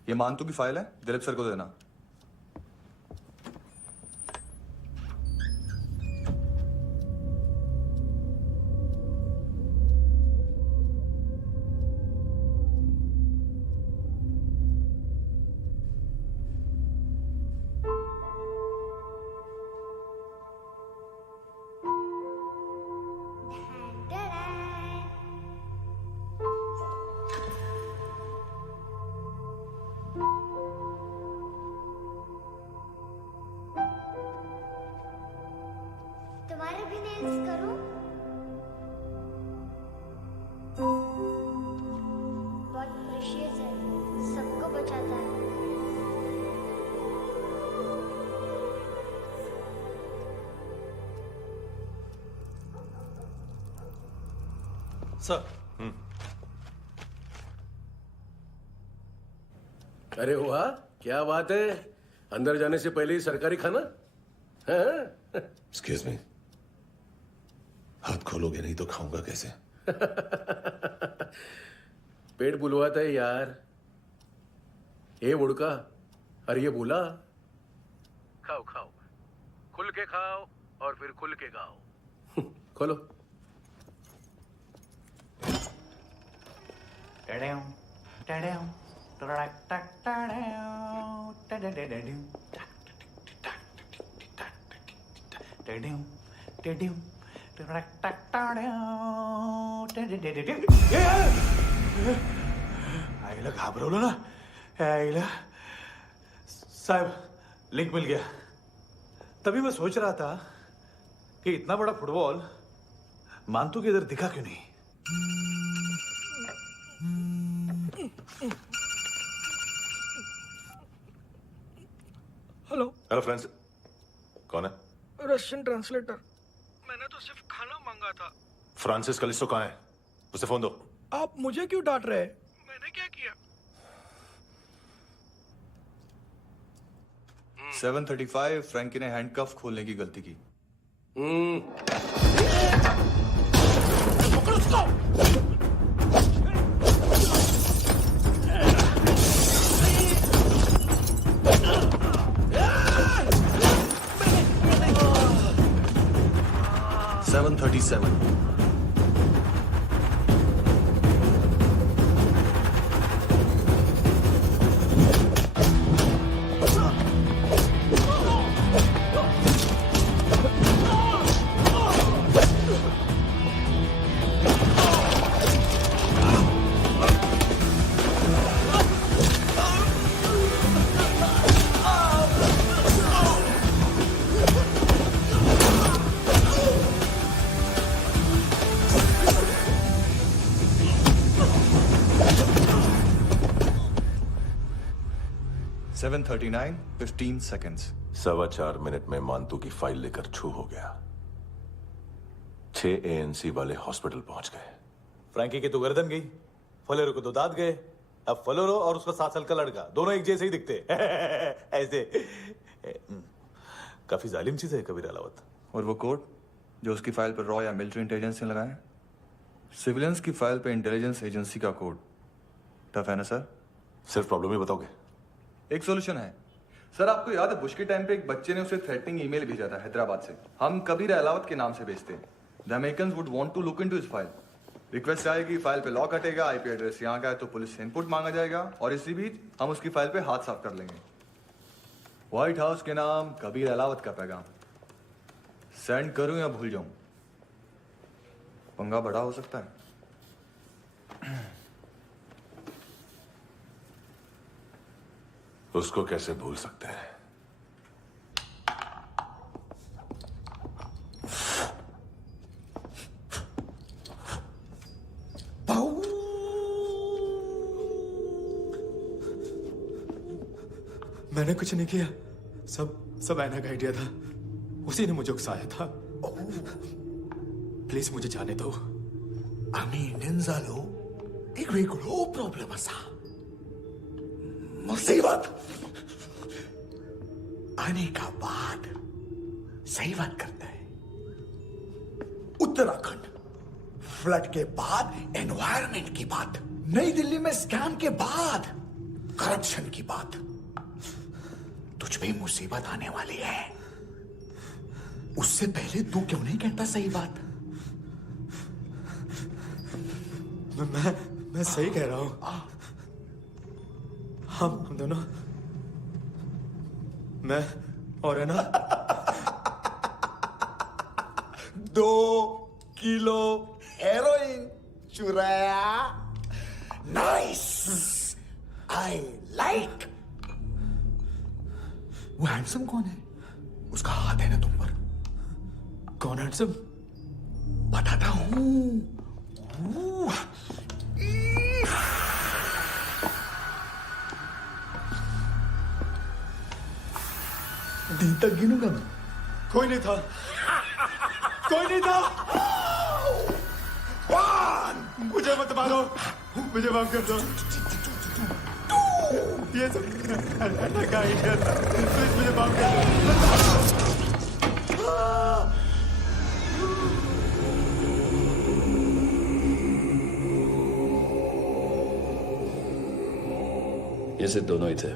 ये मानतू की फाइल है, दिलीप सर को देना। तुम्हारे भी नेल्स करूं? बहुत प्रेशियस है, सबको बचाता है। सर। अरे वाह, क्या बात है। अंदर जाने से पहले ही सरकारी खाना। एक्सक्यूज मी, हाथ खोलोगे नहीं तो खाऊंगा कैसे? पेट बुलवाता है यार। ये मुड़का, अरे ये बोला। खाओ खाओ, खुल के खाओ और फिर खुल के गाओ। खोलो। आईला घाबरवलं ना। आईला साहब, लिंक मिल गया। तभी मैं सोच रहा था कि इतना बड़ा फुटबॉल मानतू के इधर दिखा क्यों नहीं। हेलो फ्रेंड्स, कौन है? Russian translator. मैंने तो सिर्फ खाना मांगा था। फ्रांसिस कलिस्टो कहाँ है? उसे फोन दो। आप मुझे क्यों डांट रहे हैं? मैंने क्या किया? 735 फ्रैंकी ने हैंडकफ खोलने की गलती की। पकड़ो उसको। 737 Oh! 11:39 15 seconds. 4.25 मिनट में मानतू की फाइल लेकर छू हो गया। 6 ANC वाले हॉस्पिटल पहुंच गए। फ्रैंकी की तो गर्दन गई, फलेरो को तो दांत गए। अब फलेरो और उसका 7 साल का लड़का दोनों एक जैसे ही दिखते ऐसे। काफी जालिम चीज है कबीर अलावत। और वो कोड जो उसकी फाइल पर रॉ या मिलिट्री इंटेलिजेंस ने लगाया, सिविलियंस की फाइल पे इंटेलिजेंस एजेंसी का कोड। टफ है ना सर? सिर्फ प्रॉब्लम ही बताओगे? एक सॉल्यूशन है सर। आपको याद है बुश के टाइम पे एक बच्चे ने उसे थ्रेटनिंग ईमेल भेजा था हैदराबाद से। हम कबीर अलावत के नाम से भेजते हैं। The Americans would want to look into his file. Request आएगी, फाइल पे लॉक हटेगा, आईपी एड्रेस यहाँ का है तो पुलिस से इनपुट मांगा जाएगा और इसी बीच हम उसकी फाइल पे हाथ साफ कर लेंगे। व्हाइट हाउस के नाम कबीर अलावत का पैगाम। सेंड करूं या भूल जाऊं? पंगा बड़ा हो सकता है। उसको कैसे भूल सकते हैं? मैंने कुछ नहीं किया, सब ऐना का आइडिया था। उसी ने मुझे उकसाया था। प्लीज मुझे जाने दो। आम्ही इंडियन झालो एक वेगळो प्रॉब्लेम असा। मुसीबत आने का बाद सही बात करता है। उत्तराखंड फ्लड के बाद एनवायरनमेंट की बात, नई दिल्ली में स्कैम के बाद करप्शन की बात। तुझ पे मुसीबत आने वाली है, उससे पहले तू क्यों नहीं कहता सही बात? मैं सही कह रहा हूं। हम दोनों, मैं और है ना 2 किलो हेरोइन चुराया। Nice, I like. वो हैंडसम कौन है? उसका हाथ है ना तुम पर? कौन हैंडसम? बताता हूं। दिन तक गिनूंगा मैं। कोई नहीं था, कोई नहीं था। मुझे मत मारो, मुझे माफ कर दो। ये सब का आइडिया था। प्लीज मुझे माफ कर दो। ये सिर्फ दोनों ही थे।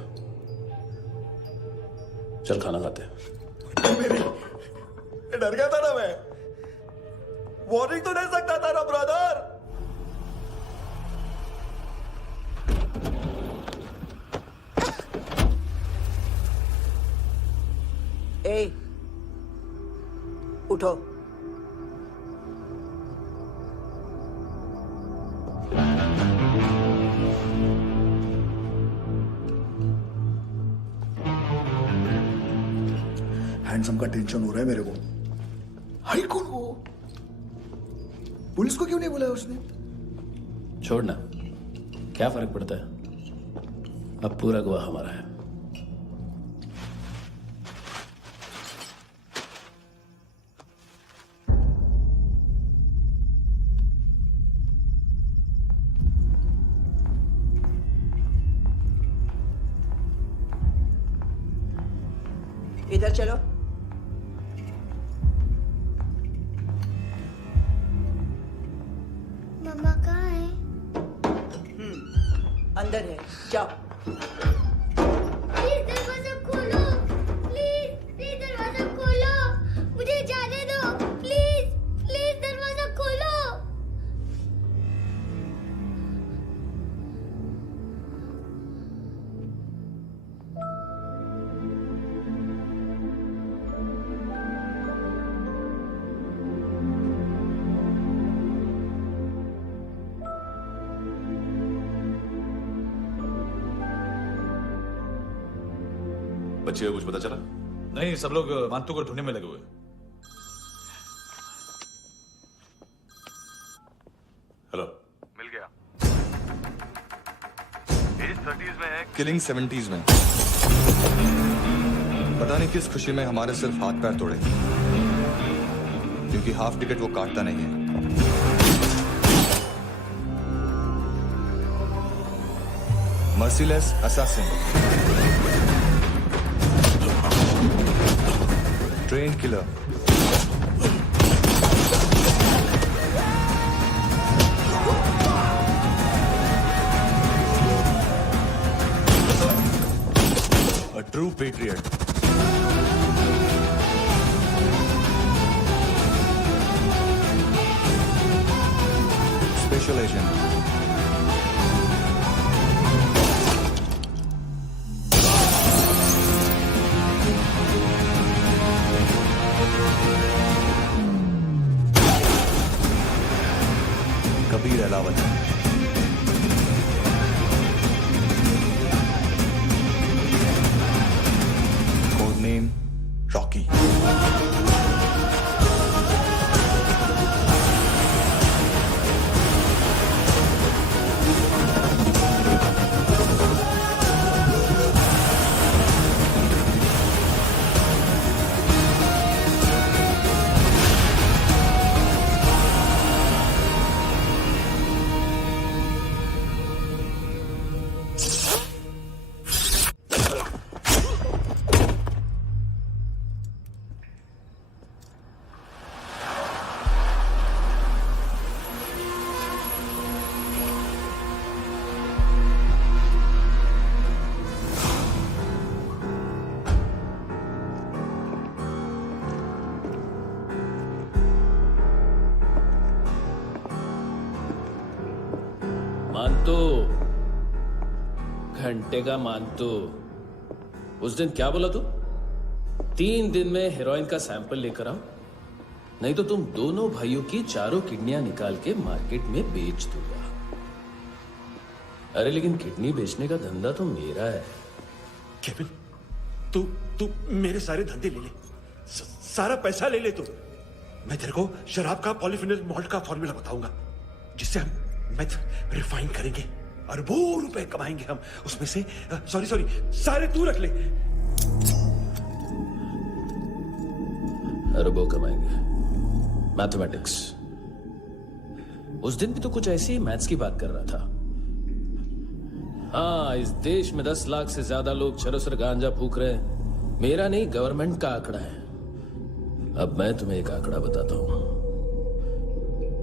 चल खाना खाते हैं। डर गया था ना मैं। वार्निंग तो दे सकता था ना ब्रदर। ए, उठो। हैंडसम का टेंशन हो रहा है मेरे को। हाई कौन वो? पुलिस को क्यों नहीं बुलाया उसने? छोड़ना, क्या फर्क पड़ता है? अब पूरा गवाह हमारा है। इधर चलो। मम्मा कहाँ है? अंदर है, जाओ। प्लीज दरवाजा खोलो, प्लीज प्लीज दरवाजा खोलो, मुझे जाने दो। प्लीज प्लीज दरवाजा खोलो। बच्चे को कुछ पता चला? नहीं, सब लोग मानतू को ढूंढने में लगे हुए। हेलो, मिल गया। एज 30s में है, किलिंग 70s में। पता नहीं किस खुशी में हमारे सिर्फ हाथ पैर तोड़े, क्योंकि हाफ टिकट वो काटता नहीं है। Merciless assassin, train killer, a true patriot. Special agent. Kabir Ahlawat. Code name Rocky. मानतो, घंटे का मानतो। उस दिन क्या बोला तू? 3 दिन में हेरोइन का सैंपल लेकर आओ, नहीं तो तुम दोनों भाइयों की चारों किडनियां निकाल के मार्केट में बेच दूंगा। अरे लेकिन किडनी बेचने का धंधा तो मेरा है। केविन, तू मेरे सारे धंधे ले ले, सारा पैसा ले ले तू। मैं तेरे को शराब का पॉलीफिनल मॉल्ट का फॉर्मूला बताऊंगा, जिससे हम मेथ रिफाइन करेंगे, अरबों रुपए कमाएंगे हम उसमें से। सॉरी सारे तू रख ले। अरबों कमाएंगे, मैथमेटिक्स। उस दिन भी तो कुछ ऐसी ही मैथ्स की बात कर रहा था। हाँ, इस देश में 10 लाख से ज्यादा लोग चरस और गांजा फूक रहे हैं। मेरा नहीं, गवर्नमेंट का आंकड़ा है। अब मैं तुम्हें एक आंकड़ा बताता हूं।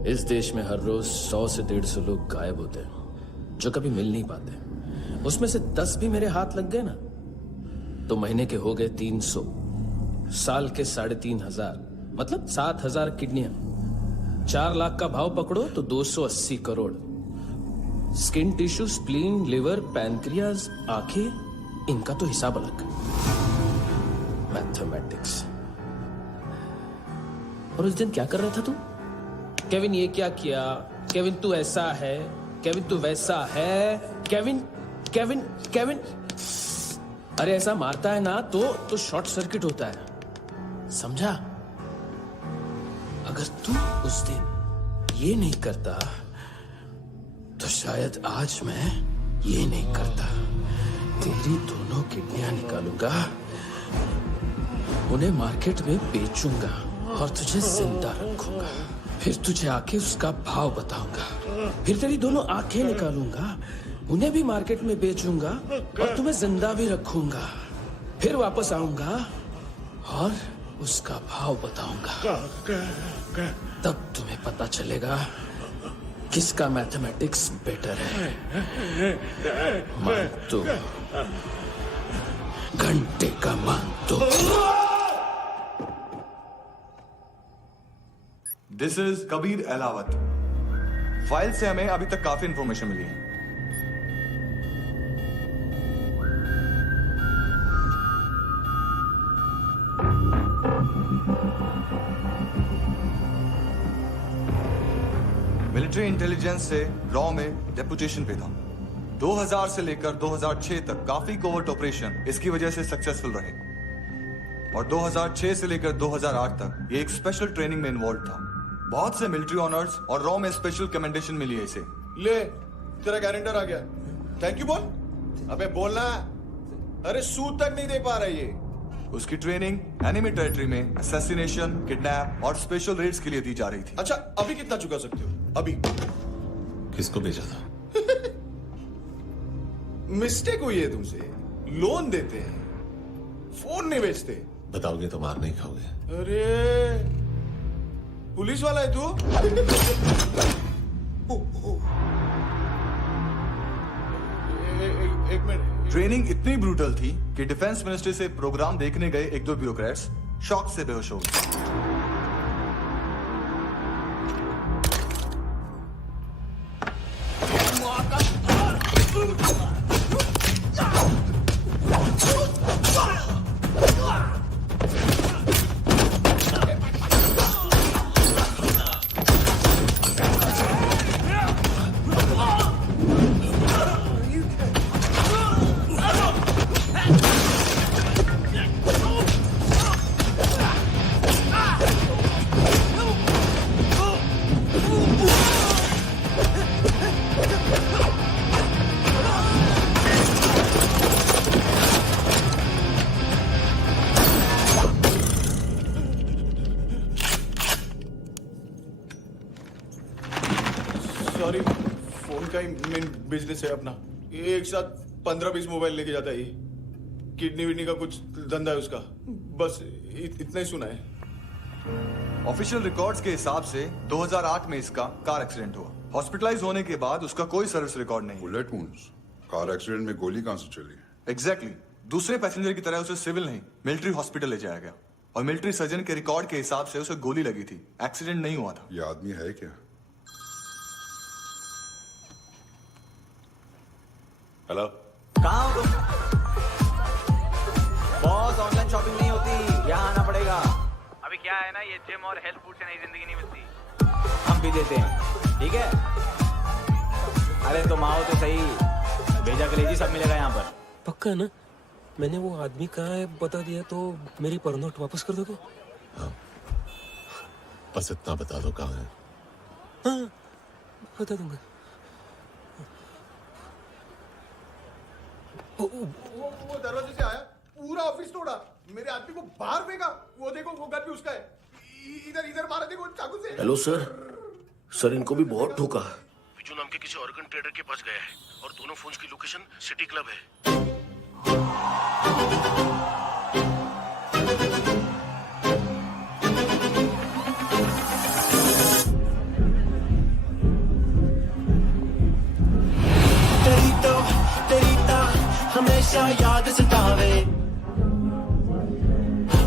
इस देश में हर रोज 100 से 150 लोग गायब होते हैं, जो कभी मिल नहीं पाते। उसमें से 10 भी मेरे हाथ लग गए ना, तो महीने के हो गए 300, साल के 3,500, मतलब 7,000 किडनियां। 4 लाख का भाव पकड़ो तो 280 crore. Skin tissue, spleen, liver, pancreas, आंखें, इनका तो हिसाब अलग। मैथमेटिक्स। और उस दिन क्या कर रहा था तू? केविन ये क्या किया, केविन तू ऐसा है, केविन तू वैसा है, केविन केविन केविन। अरे ऐसा मारता है ना तो शॉर्ट सर्किट होता है, समझा? अगर तू उस दिन ये नहीं करता तो शायद आज मैं ये नहीं करता। तेरी दोनों किडनियां निकालूंगा, उन्हें मार्केट में बेचूंगा और तुझे जिंदा रखूंगा। फिर तुझे आके उसका भाव बताऊंगा। फिर तेरी दोनों आंखें निकालूंगा, उन्हें भी मार्केट में बेचूंगा और तुम्हें जिंदा भी रखूंगा। फिर वापस आऊंगा और उसका भाव बताऊंगा। तब तुम्हें पता चलेगा किसका मैथमेटिक्स बेटर है। मानतो, घंटे का मानतो। This is Kabir Ahlawat. File से हमें अभी तक काफी इंफॉर्मेशन मिली है। मिलिट्री इंटेलिजेंस से रॉ में डेपुटेशन पे था। 2000 से लेकर 2006 तक काफी कोवर्ट ऑपरेशन इसकी वजह से सक्सेसफुल रहे, और 2006 से लेकर 2008 तक ये एक स्पेशल ट्रेनिंग में इन्वॉल्व था। बहुत से मिलिट्री ऑनर्स और रॉ में स्पेशल कमेंडेशन मिली है इसे। ले, तेरा गारंटर आ गया। थैंक यू बोल। अबे बोलना। अरे सूद तक नहीं दे पा रहा ये। उसकी ट्रेनिंग एनिमी टेरिटरी में असैसिनेशन, किडनैप और स्पेशल रेड्स के लिए दी जा रही थी। अच्छा, अभी कितना चुका सकते हो? अभी किसको भेजा था? मिस्टेक हुई है तुमसे। लोन देते हैं, फोन नहीं बेचते। बताओगे तो मार नहीं खाओगे। अरे पुलिस वाला है तू? एक मिनट। ट्रेनिंग इतनी ब्रूटल थी कि डिफेंस मिनिस्ट्री से प्रोग्राम देखने गए एक दो ब्यूरोक्रेट्स शॉक से बेहोश हो गए। सॉरी, फोन का ही मेन बिजनेस है अपना। एक साथ 15-20 मोबाइल लेके जाता है ये। किडनी विडनी का कुछ धंधा है उसका। बस इतना ही सुना है। ऑफिशियल रिकॉर्ड्स के हिसाब से 2008 में इसका कार एक्सीडेंट हुआ। हॉस्पिटलाइज होने के बाद उसका कोई सर्विस रिकॉर्ड नहीं। Bullet wounds. कार एक्सीडेंट में गोली कहां से चली? एग्जैक्टली। दूसरे पैसेंजर की तरह उसे सिविल नहीं, मिलिट्री हॉस्पिटल ले जाया गया और मिलिट्री सर्जन के रिकॉर्ड के हिसाब से उसे गोली लगी थी। एक्सीडेंट नहीं हुआ था। ये आदमी है क्या? हेलो, कहाँ हो तुम? बॉस, ऑनलाइन शॉपिंग नहीं होती, यहाँ आना पड़ेगा। अभी क्या है ना, ये जिम और हेल्थ फूड से नई जिंदगी नहीं मिलती। हम भी देते हैं, ठीक है? अरे तुम आओ तो सही, भेजा कलेजी सब मिलेगा यहाँ पर। पक्का ना? मैंने वो आदमी कहाँ है बता दिया तो मेरी पर नोट वापस कर दोगे? हाँ, बस इतना बता दो कहाँ है। हाँ, बता दूंगा। वो दरवाजे से आया, पूरा ऑफिस तोड़ा, मेरे आदमी को बाहर फेंका। वो देखो, वो गन भी उसका है। इधर इधर मारा, देखो चाकू से। हेलो सर, इनको भी बहुत ठोका। विजू नाम के किसी ऑर्गन ट्रेडर के पास गया है और दोनों फोन्स की लोकेशन सिटी क्लब है। हमेशा याद सतावे।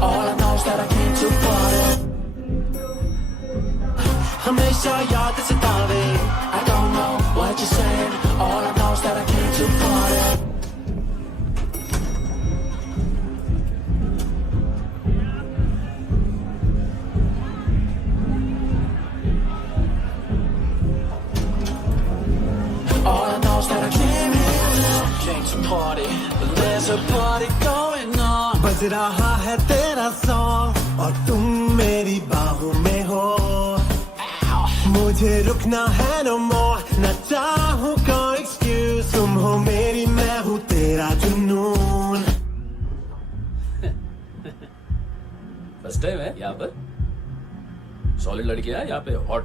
All I know is that I came too far. हमेशा याद सतावे। I don't know what you're saying. All I know is that I came too far. All I know is that I came here. Came to party, but there's a party going on. बज रहा है तेरा song और तुम मेरी बाहों में हो। मुझे रुकना है no more, न चाहूँ कोई excuse। तुम हो मेरी, मैं हूँ तेरा जुनून। फर्स्ट टाइम है यहाँ पर? सॉलिड लड़की है यहाँ पे, हॉट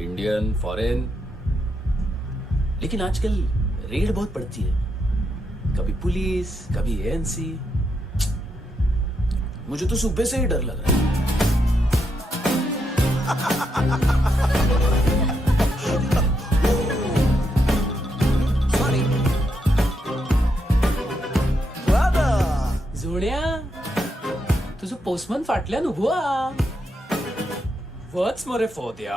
इंडियन, फॉरेन। लेकिन आजकल रेड बहुत पड़ती है, कभी पुलिस, कभी एएनसी। मुझे तो सुबह से ही डर लग रहा है। जोड्या, तुझं पोस्टमन फाटल्यान उभो हा. वच मरे फोद्या.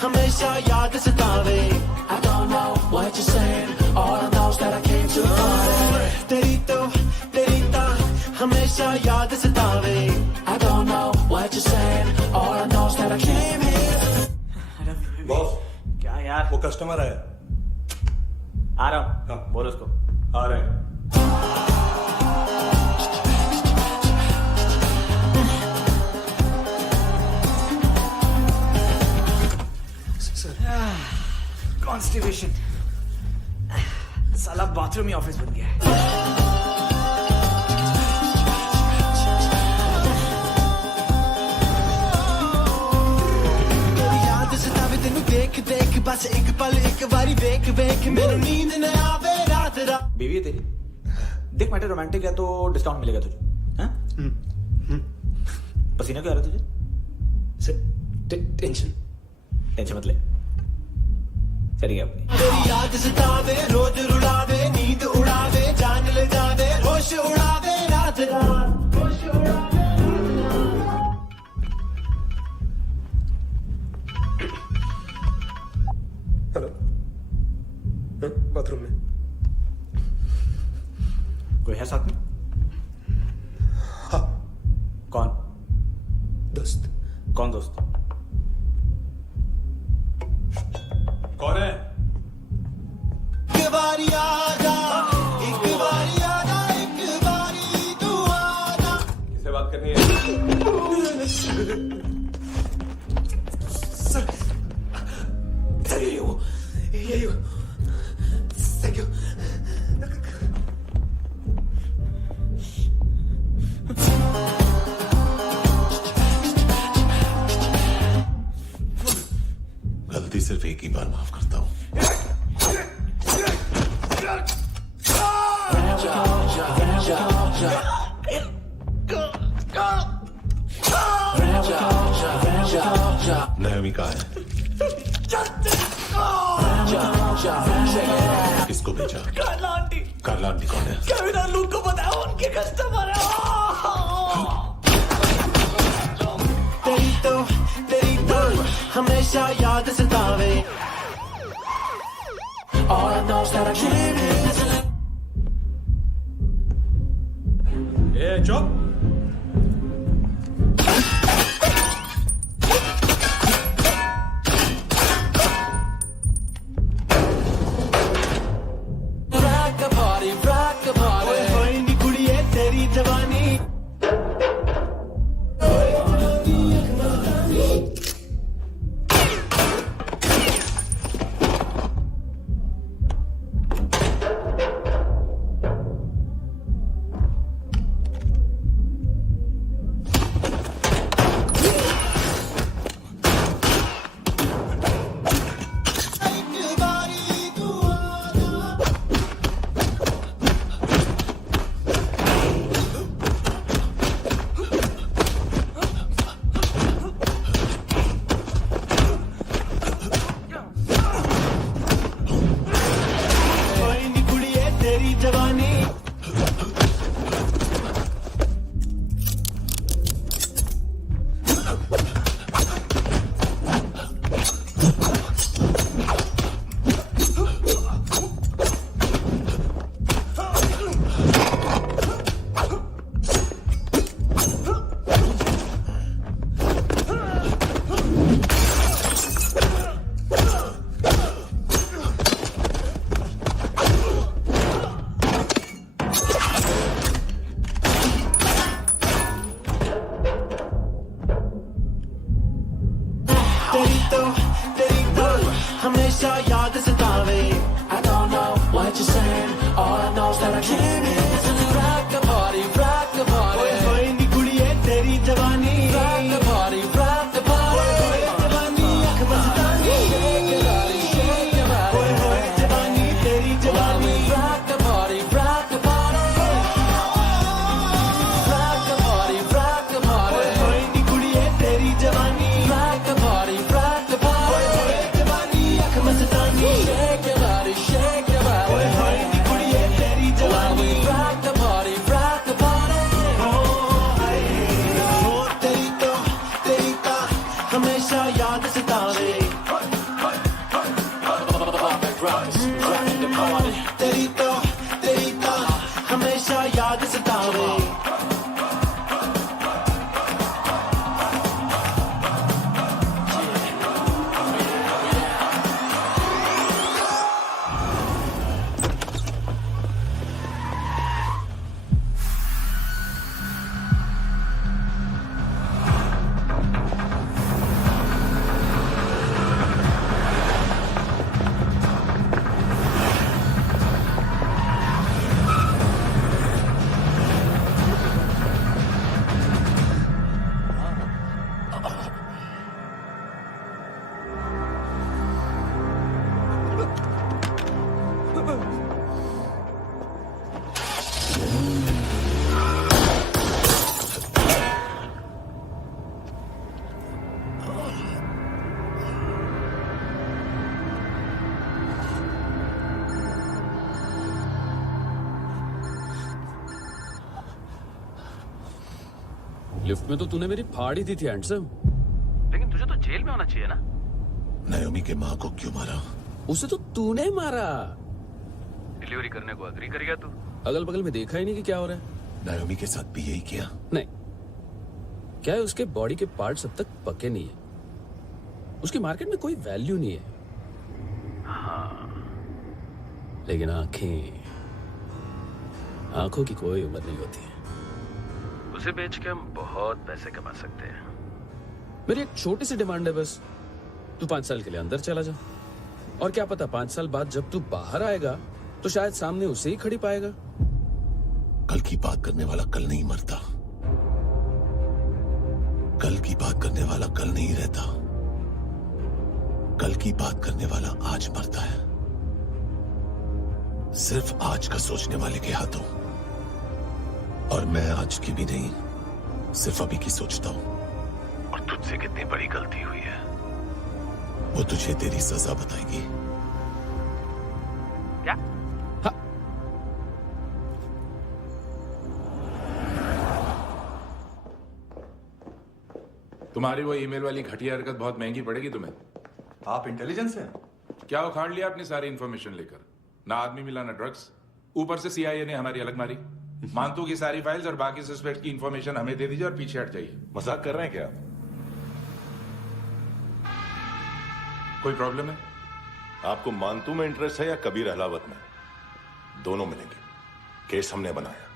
हमेशा याद सतावे. I don't know what you're saying. All I know is that I came too far. तेरी हमेशा याद सतावे. I don't know what you're saying. All I know is that I came here. Boss, क्या यार? वो कस्टमर है. आ रहा हूँ. बोल उसको. आ रहे हैं. मोटिवेशन, साला बाथरूम ही ऑफिस बन गया है। देख देख बस एक पल एक बारी वेख वेख मेरी नींद न आवे रात रात। बीवी है तेरी, देख मैटर रोमांटिक है तो डिस्काउंट मिलेगा तुझे। हाँ? पसीना क्यों आ रहा है तुझे? टेंशन मत ले, चलिए अपनी। तेरी याद सतावे रोज रुलावे नींद उड़ावे जान ले जावे होश उड़ावे रात रात होश उड़ावे। हेलो, बाथरूम में कोई है साथ में? हाँ। कौन? दोस्त। कौन दोस्त? कौन है? एक बारी आजा, एक बारी आजा, एक बारी तू आजा। किससे बात करनी है? सर यही हो। Thank you. गलती सिर्फ एक ही बार माफ करता हूं। नायोमी कहाँ है? किसको भेजा? कार्ला आंटी। कार्ला आंटी कौन है? केविन और लूक को बताया, उनके कस्टमर है। तेरी तो हमेशा याद सतावे। All I know is that I can't live. ए चुप। rock a party। होई नी कुड़िए तेरी जवानी। लिफ्ट में तो तूने मेरी फाड़ ही दी थी हैंडसम। लेकिन तुझे तो जेल में होना चाहिए ना। नायोमी के माँ को क्यों मारा? उसे तो तूने मारा। डिलीवरी करने को अग्री कर गया तू। अगल बगल में देखा ही नहीं कि क्या हो रहा है। नायोमी के साथ भी यही किया? नहीं, क्या है उसके बॉडी के पार्ट्स अब तक पके नहीं है, उसकी मार्केट में कोई वैल्यू नहीं है। हाँ। लेकिन आंखों की कोई उम्र नहीं होती है। उसे बेच के हम बहुत पैसे कमा सकते हैं। मेरी एक छोटी सी डिमांड है बस, तू 5 साल के लिए अंदर चला जा, और क्या पता 5 साल बाद जब तू बाहर आएगा तो शायद सामने उसे ही खड़ी पाएगा। कल की बात करने वाला कल नहीं मरता, कल की बात करने वाला कल नहीं रहता, कल की बात करने वाला आज मरता है। सिर्फ आज का सोचने वाले के हाथों। और मैं आज की भी नहीं, सिर्फ अभी की सोचता हूं। और तुझसे कितनी बड़ी गलती हुई है वो तुझे तेरी सजा बताएगी। क्या? हाँ। तुम्हारी वो ईमेल वाली घटिया हरकत बहुत महंगी पड़ेगी तुम्हें। आप इंटेलिजेंस हैं? क्या उखाड़ लिया अपनी सारी इंफॉर्मेशन लेकर? ना आदमी मिला ना ड्रग्स, ऊपर से सीआईए ने हमारी अलग मारी। मानतू की सारी फाइल्स और बाकी सस्पेक्ट की इंफॉर्मेशन हमें दे दीजिए और पीछे हट जाइए। मजाक कर रहे हैं क्या? कोई प्रॉब्लम है? आपको मानतू में इंटरेस्ट है या कबीर अहलावत में? दोनों मिलेंगे। केस हमने बनाया,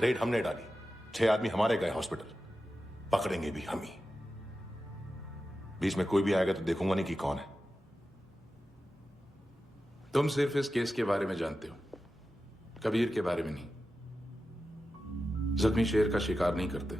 रेड हमने डाली, 6 आदमी हमारे गए हॉस्पिटल, पकड़ेंगे भी हम ही। बीच में कोई भी आएगा तो देखूंगा नहीं कि कौन है। तुम सिर्फ इस केस के बारे में जानते हो, कबीर के बारे में नहीं। जख्मी शेर का शिकार नहीं करते।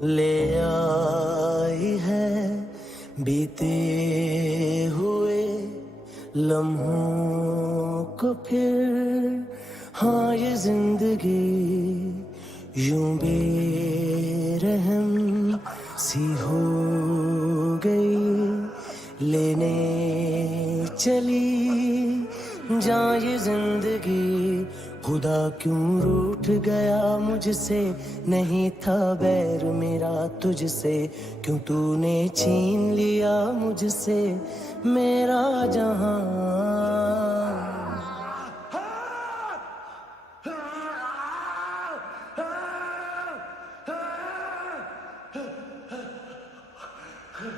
ले आई है बीते हुए लम्हों को फिर, हाँ ये जिंदगी यूं बेरहम सी हो गई, लेने चली जा ये जिंदगी। खुदा क्यों रूठ गया मुझसे, नहीं था बैर मेरा तुझसे, क्यों तूने छीन लिया मुझसे मेरा जहां।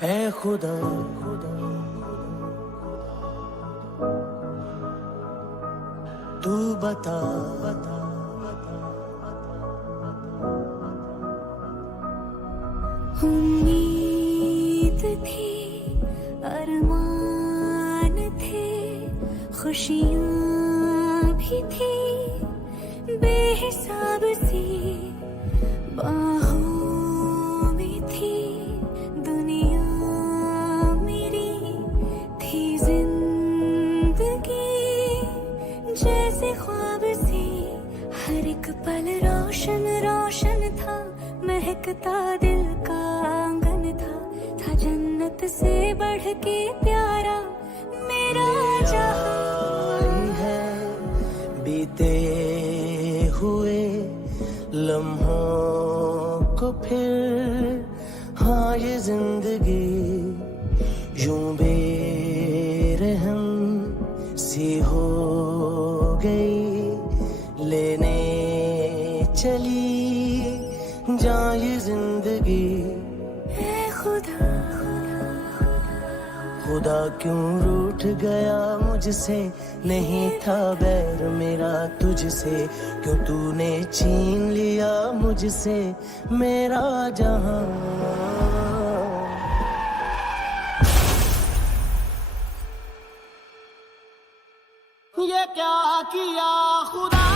ऐ खुदा तू बता उम्मीद थी, अरमान थे, खुशियाँ भी थी बेहिसाब सी, बाहों में थी दुनिया मेरी, थी जिंदगी जैसे ख्वाब सी, हर एक पल रोशन रोशन था, महकता दिल का आंगन था जन्नत से बढ़ के प्यारा मेरा जहां है। बीते हुए लम्हों को फिर, हाँ ये जिंदगी यूं बेरहम सी हो गई, लेने चली जा ये जिंदगी। ऐ खुदा खुदा क्यों रूठ गया मुझसे, नहीं था बैर मेरा तुझसे, क्यों तूने छीन लिया मुझसे मेरा जहां। किया खुदा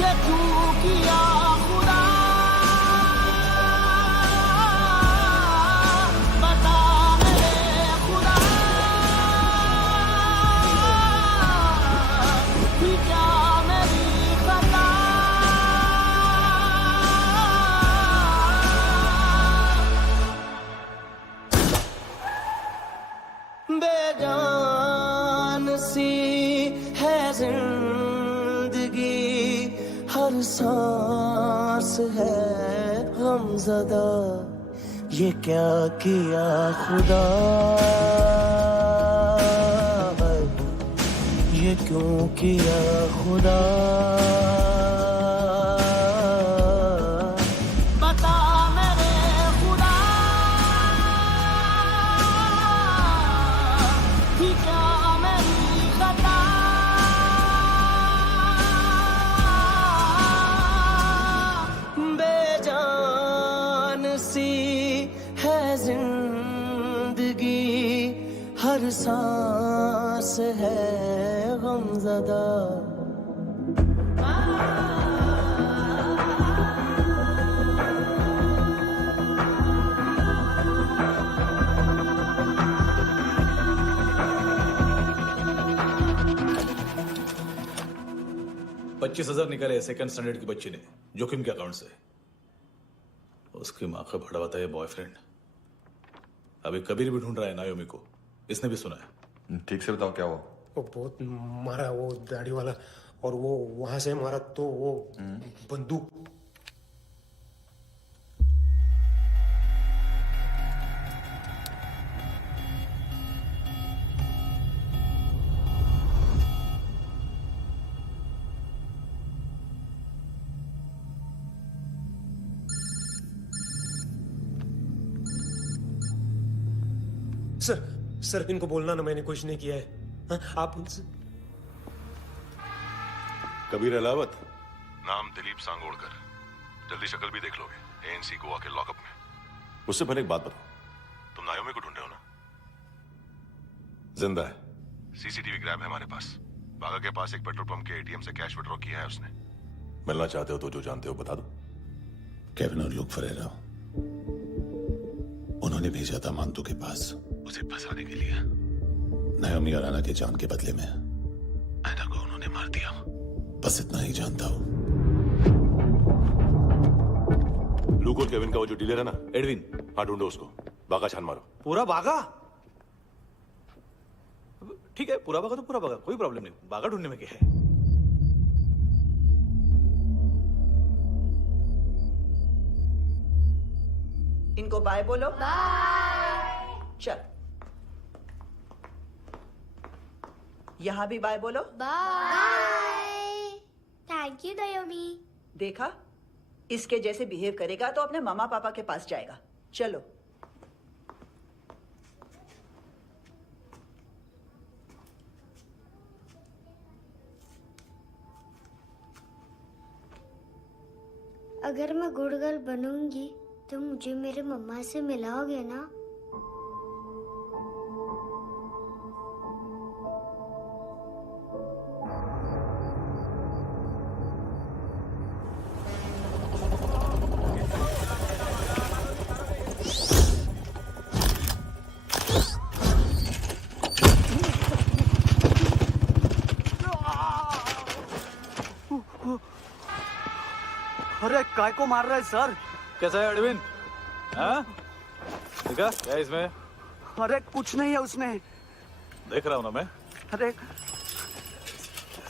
ये क्यों किया खुदा बता मेरे खुदा कि क्या मेरी खता बेजान सी है जिंदगी हर सांस है गमज़दा ये क्या किया खुदा ये क्यों किया खुदा बता मेरे खुदा कि क्या मेरी खता बेजान सी है जिंदगी हर सांस है गमज़दा $25,000 निकाले सेकंड स्टैंडर्ड की बच्ची ने जोखिम के अकाउंट से। उसकी माँ का भड़ा बताया बॉयफ्रेंड अभी कबीर भी ढूंढ रहा है नायोमी को। इसने भी सुना है। ठीक से बताओ क्या हुआ। वो बहुत मारा वो दाढ़ी वाला, और वो वहां से मारा तो वो बंदूक। सर इनको बोलना ना मैंने कुछ नहीं किया है। हाँ, आप उनसे कबीर अलावत, नाम दिलीप सांगोड़कर। जल्दी शक्ल भी देख लोगे एएनसी गोवा के लॉकअप में। उससे पहले एक बात बताओ, तुम नायोमी को ढूंढ रहे हो ना? जिंदा है, सीसीटीवी ग्रैब है हमारे पास। बागा के पास एक पेट्रोल पंप के एटीएम से कैश विड्रॉ किया है उसने। मिलना चाहते हो तो जो जानते हो बता दो। केविन और लुक फरेरा, उन्होंने भेजा था मांतू के पास उसे फंसाने के लिए। नायोमी और आना के जान के बदले में ऐना को उन्होंने मार दिया। बस इतना ही जानता हूं। लूक और केविन का वो जो डीलर है ना, एडविन, हाँ ढूंढो उसको। बागा छान मारो। पूरा बागा? ठीक है, पूरा बागा तो पूरा बागा, कोई प्रॉब्लम नहीं। बागा ढूंढने में क्या है? इनको बाय बोलो। बाय। चल, यहां भी बाय बोलो। बाय। Thank you नायोमी। देखा, इसके जैसे बिहेव करेगा तो अपने मामा पापा के पास जाएगा। चलो। अगर मैं गुड गर्ल बनूंगी तो मुझे मेरे मम्मा से मिलाओगे ना? अरे काय को मार रहा है सर? कैसा है एडविन? हाँ? देखा क्या है इसमें? अरे कुछ नहीं है उसमें। देख रहा हूं ना मैं। अरे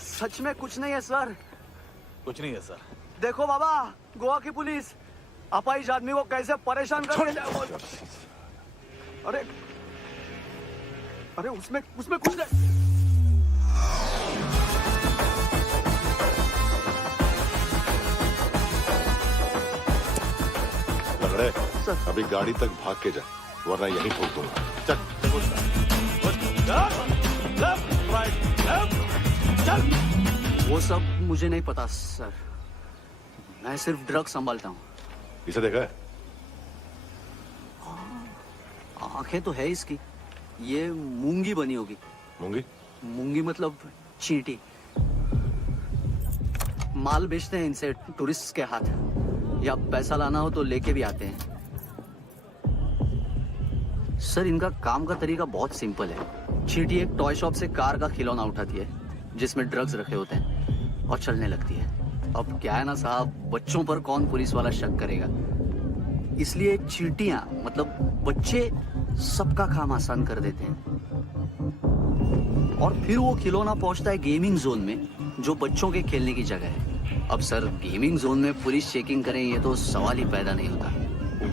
सच में कुछ नहीं है सर। कुछ नहीं है सर। देखो बाबा, गोवा की पुलिस अपाहिज आदमी को कैसे परेशान कर रही है। अरे अरे उसमें कुछ नहीं। अभी गाड़ी तक भाग के जा, वरना यहीं ठोक दूंगा। चल। वो सब मुझे नहीं पता सर, मैं सिर्फ ड्रग संभालता हूँ। इसे देखा है? आंखें तो है इसकी। ये मूंगी बनी होगी। मूंगी? मूंगी मतलब चींटी। माल बेचते हैं इनसे टूरिस्ट के हाथ, या पैसा लाना हो तो लेके भी आते हैं। सर इनका काम का तरीका बहुत सिंपल है। चींटी एक टॉय शॉप से कार का खिलौना उठाती है जिसमें ड्रग्स रखे होते हैं और चलने लगती है। अब क्या है ना साहब, बच्चों पर कौन पुलिस वाला शक करेगा, इसलिए चींटियां मतलब बच्चे सबका काम आसान कर देते हैं। और फिर वो खिलौना पहुंचता है गेमिंग जोन में, जो बच्चों के खेलने की जगह है। अब सर गेमिंग जोन में पुलिस चेकिंग करें ये तो सवाल ही पैदा नहीं होता।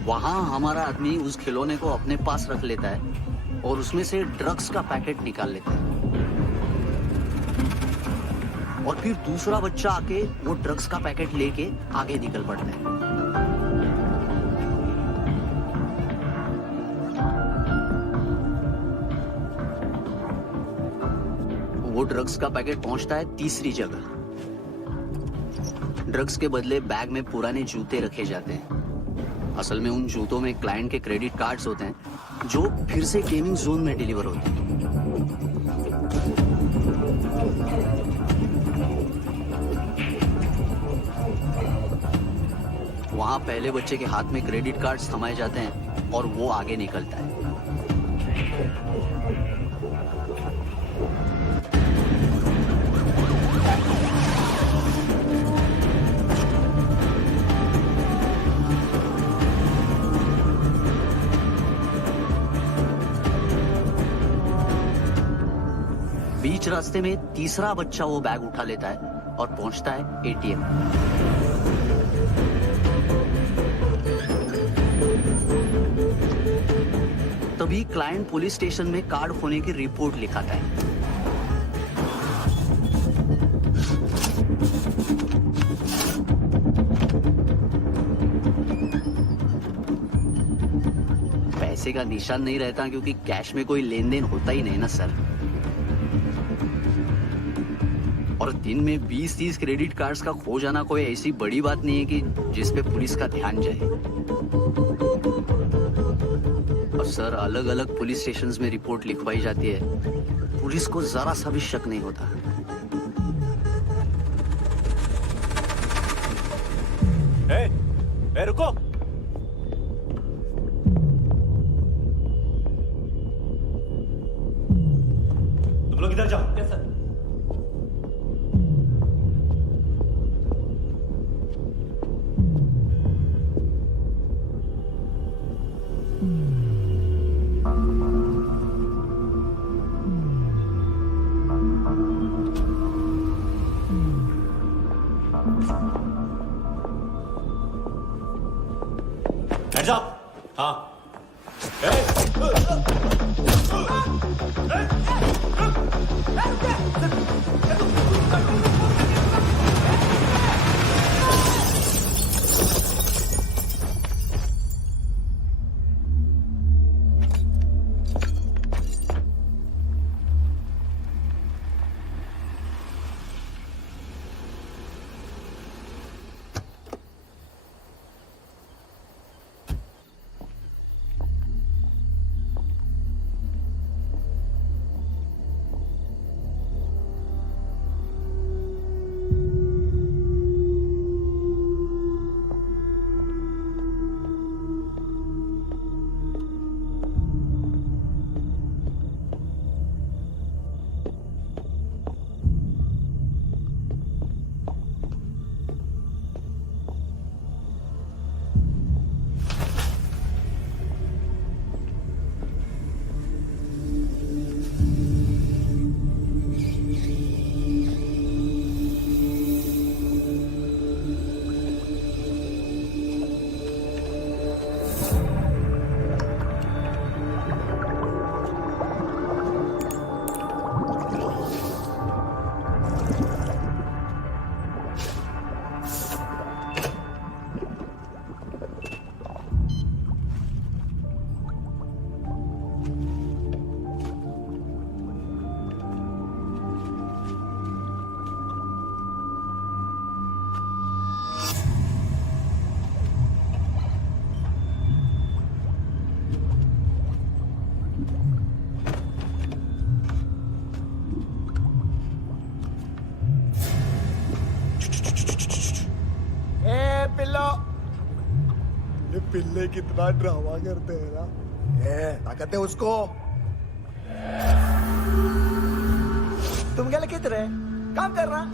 वहां हमारा आदमी उस खिलौने को अपने पास रख लेता है और उसमें से ड्रग्स का पैकेट निकाल लेता है, और फिर दूसरा बच्चा आके वो ड्रग्स का पैकेट लेके आगे निकल पड़ता है। वो ड्रग्स का पैकेट पहुंचता है तीसरी जगह। ड्रग्स के बदले बैग में पुराने जूते रखे जाते हैं। असल में उन जूतों में क्लाइंट के क्रेडिट कार्ड्स होते हैं जो फिर से गेमिंग जोन में डिलीवर होते हैं। वहां पहले बच्चे के हाथ में क्रेडिट कार्ड्स थमाए जाते हैं और वो आगे निकलता है। बीच रास्ते में तीसरा बच्चा वो बैग उठा लेता है और पहुंचता है एटीएम। तभी क्लाइंट पुलिस स्टेशन में कार्ड खोने की रिपोर्ट लिखाता है। पैसे का निशान नहीं रहता क्योंकि कैश में कोई लेन देन होता ही नहीं ना सर। और दिन में 20-30 क्रेडिट कार्ड्स का खो जाना कोई ऐसी बड़ी बात नहीं है कि जिस पे पुलिस का ध्यान जाए। और सर अलग अलग पुलिस स्टेशंस में रिपोर्ट लिखवाई जाती है, पुलिस को जरा सा भी शक नहीं होता। रुको, तुम लोग इधर जाओ। Yes sir. Hands up! हाँ। ये पिल्ले कितना ड्रामा करते हैं ना। क्या कहते हैं उसको? तुम क्या लिखित रहे? काम कर रहा।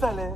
चले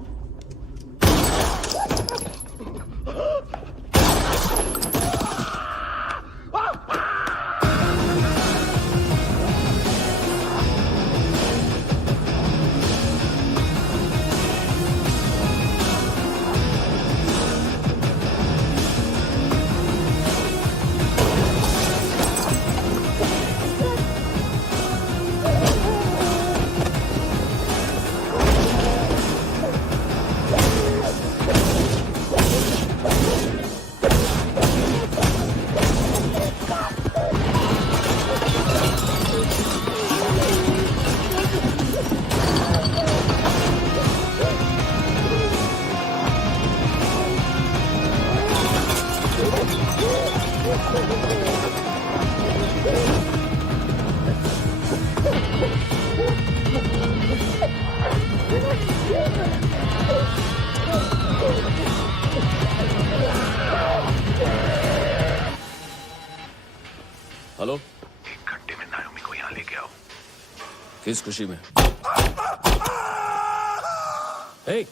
हेलो, एक घंटे में नायोमी को यहाँ लेके आओ। किस खुशी में? ए,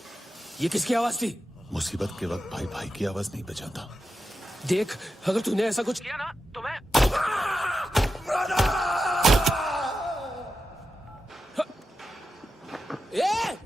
ये किसकी आवाज थी? मुसीबत के वक्त भाई भाई की आवाज नहीं बजाता। देख, अगर तूने ऐसा कुछ किया ना तो मैं ए!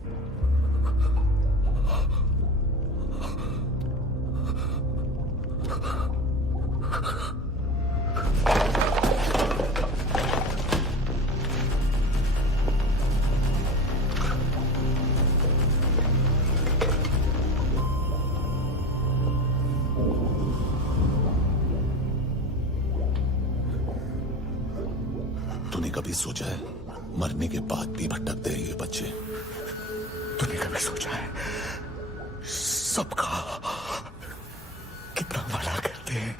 तूने कभी सोचा है मरने के बाद भी भटकते हैं ये बच्चे? तूने कभी सोचा है सबका कितना भला करते हैं?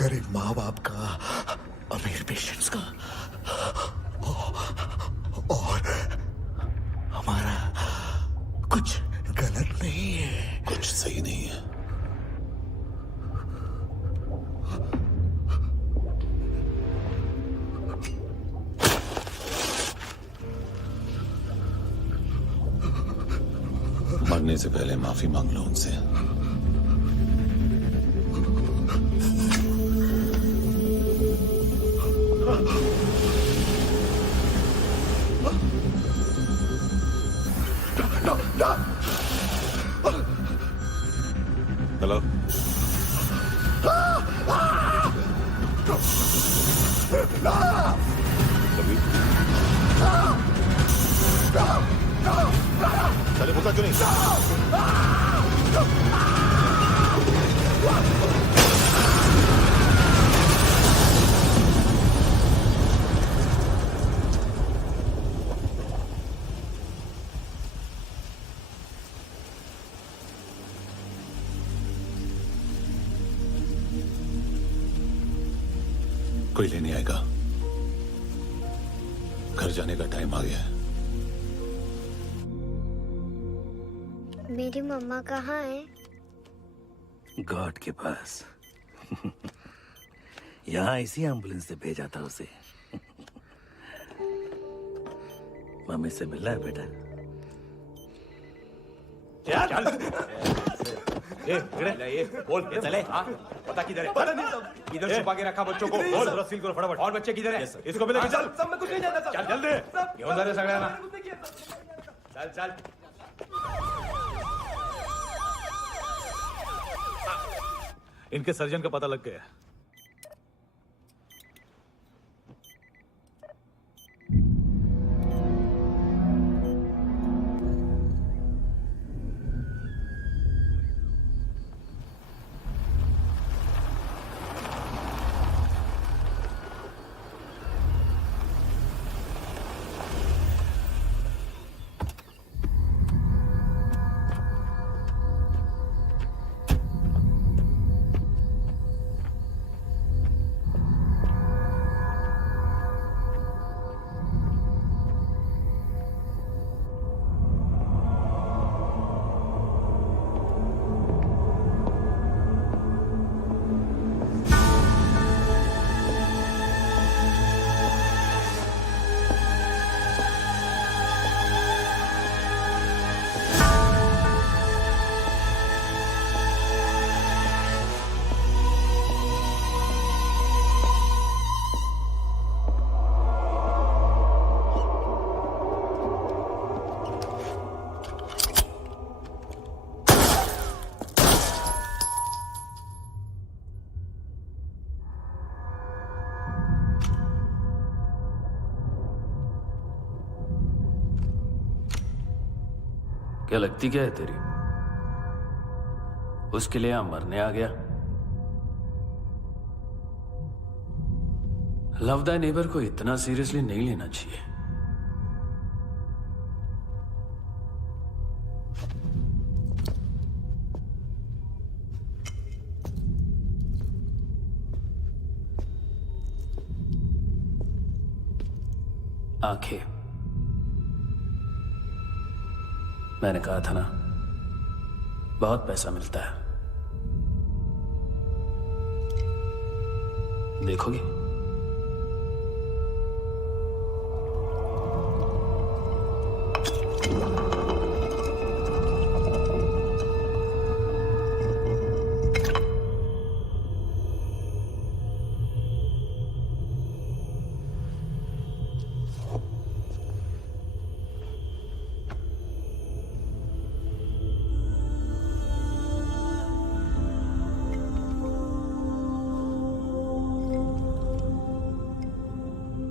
गरीब माँ बाप का, अमीर पेशेंट्स का, और हमारा कुछ गलत नहीं है, कुछ सही नहीं है। मरने से पहले माफी मांग लो उनसे। हेलो, चले मुद्दा क्यों नहीं? कोई लेने आएगा? घर घर जाने का टाइम आ गया है। मेरी मम्मा कहाँ है? गॉड के पास। यहाँ इसी एम्बुलेंस से भेजा था उसे। मम्मी से मिलना है बेटा। चल। ये बोल ये चले। हाँ पता किधर है? पता नहीं सब। इधर छुपा के रखा बच्चों को। बोल सील करो फटाफट। और बच्चे किधर है? इसको भी लेके चल। सब मैं कुछ नहीं जानता। चल जल्दी। घेऊन जा रे सगळ्यांना। चल चल। इनके सर्जन का पता लग गया। क्या लगती क्या है तेरी? उसके लिए यहां मरने आ गया? लव द नेबर को इतना सीरियसली नहीं लेना चाहिए। आंखें, मैंने कहा था ना, बहुत पैसा मिलता है। देखोगी?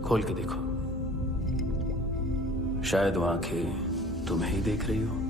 खोल के देखो, शायद वो आंखें तुम्हें ही देख रही हो।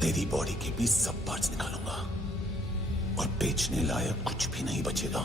तेरी बॉडी के भी सब पार्ट्स निकालूंगा और बेचने लायक कुछ भी नहीं बचेगा।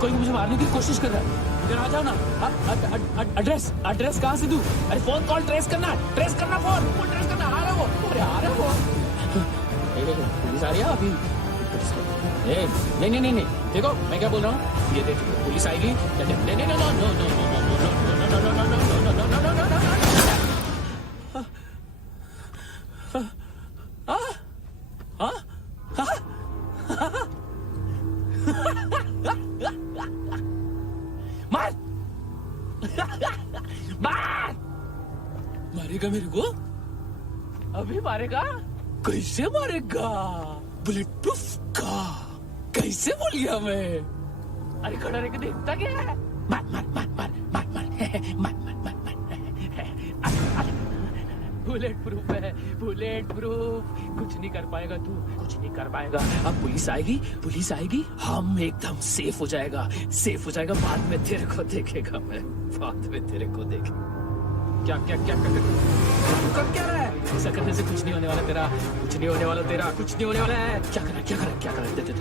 कोई मुझे मारने की कोशिश कर रहा है। इधर आ जाओ ना। एड्रेस कहाँ से दूं? अरे फोन कॉल ट्रेस करना फोन ट्रेस करना। आ रहा वो, अरे आ रहा वो। पुलिस आ रही है अभी। नहीं, देखो मैं क्या बोल रहा हूँ, ये देखो पुलिस आएगी। मारेगा मेरे को? अभी मारेगा? कैसे मारेगा? बुलेट प्रूफ का। कैसे बोल गया मैं? अरे खड़ा रह के देखता क्या है? मार। बुलेट प्रूफ है, बुलेट प्रूफ। कुछ नहीं कर पाएगा तू, कुछ नहीं कर पाएगा। अब पुलिस आएगी, हम एकदम सेफ हो जाएगा। बाद में तेरे को देखेगा मैं, बाद में तेरे को देखेगा। क्या कर क्या रहा है? ऐसा करने से कुछ नहीं होने वाला तेरा, कुछ नहीं होने वाला है। क्या कर रहा है? देख।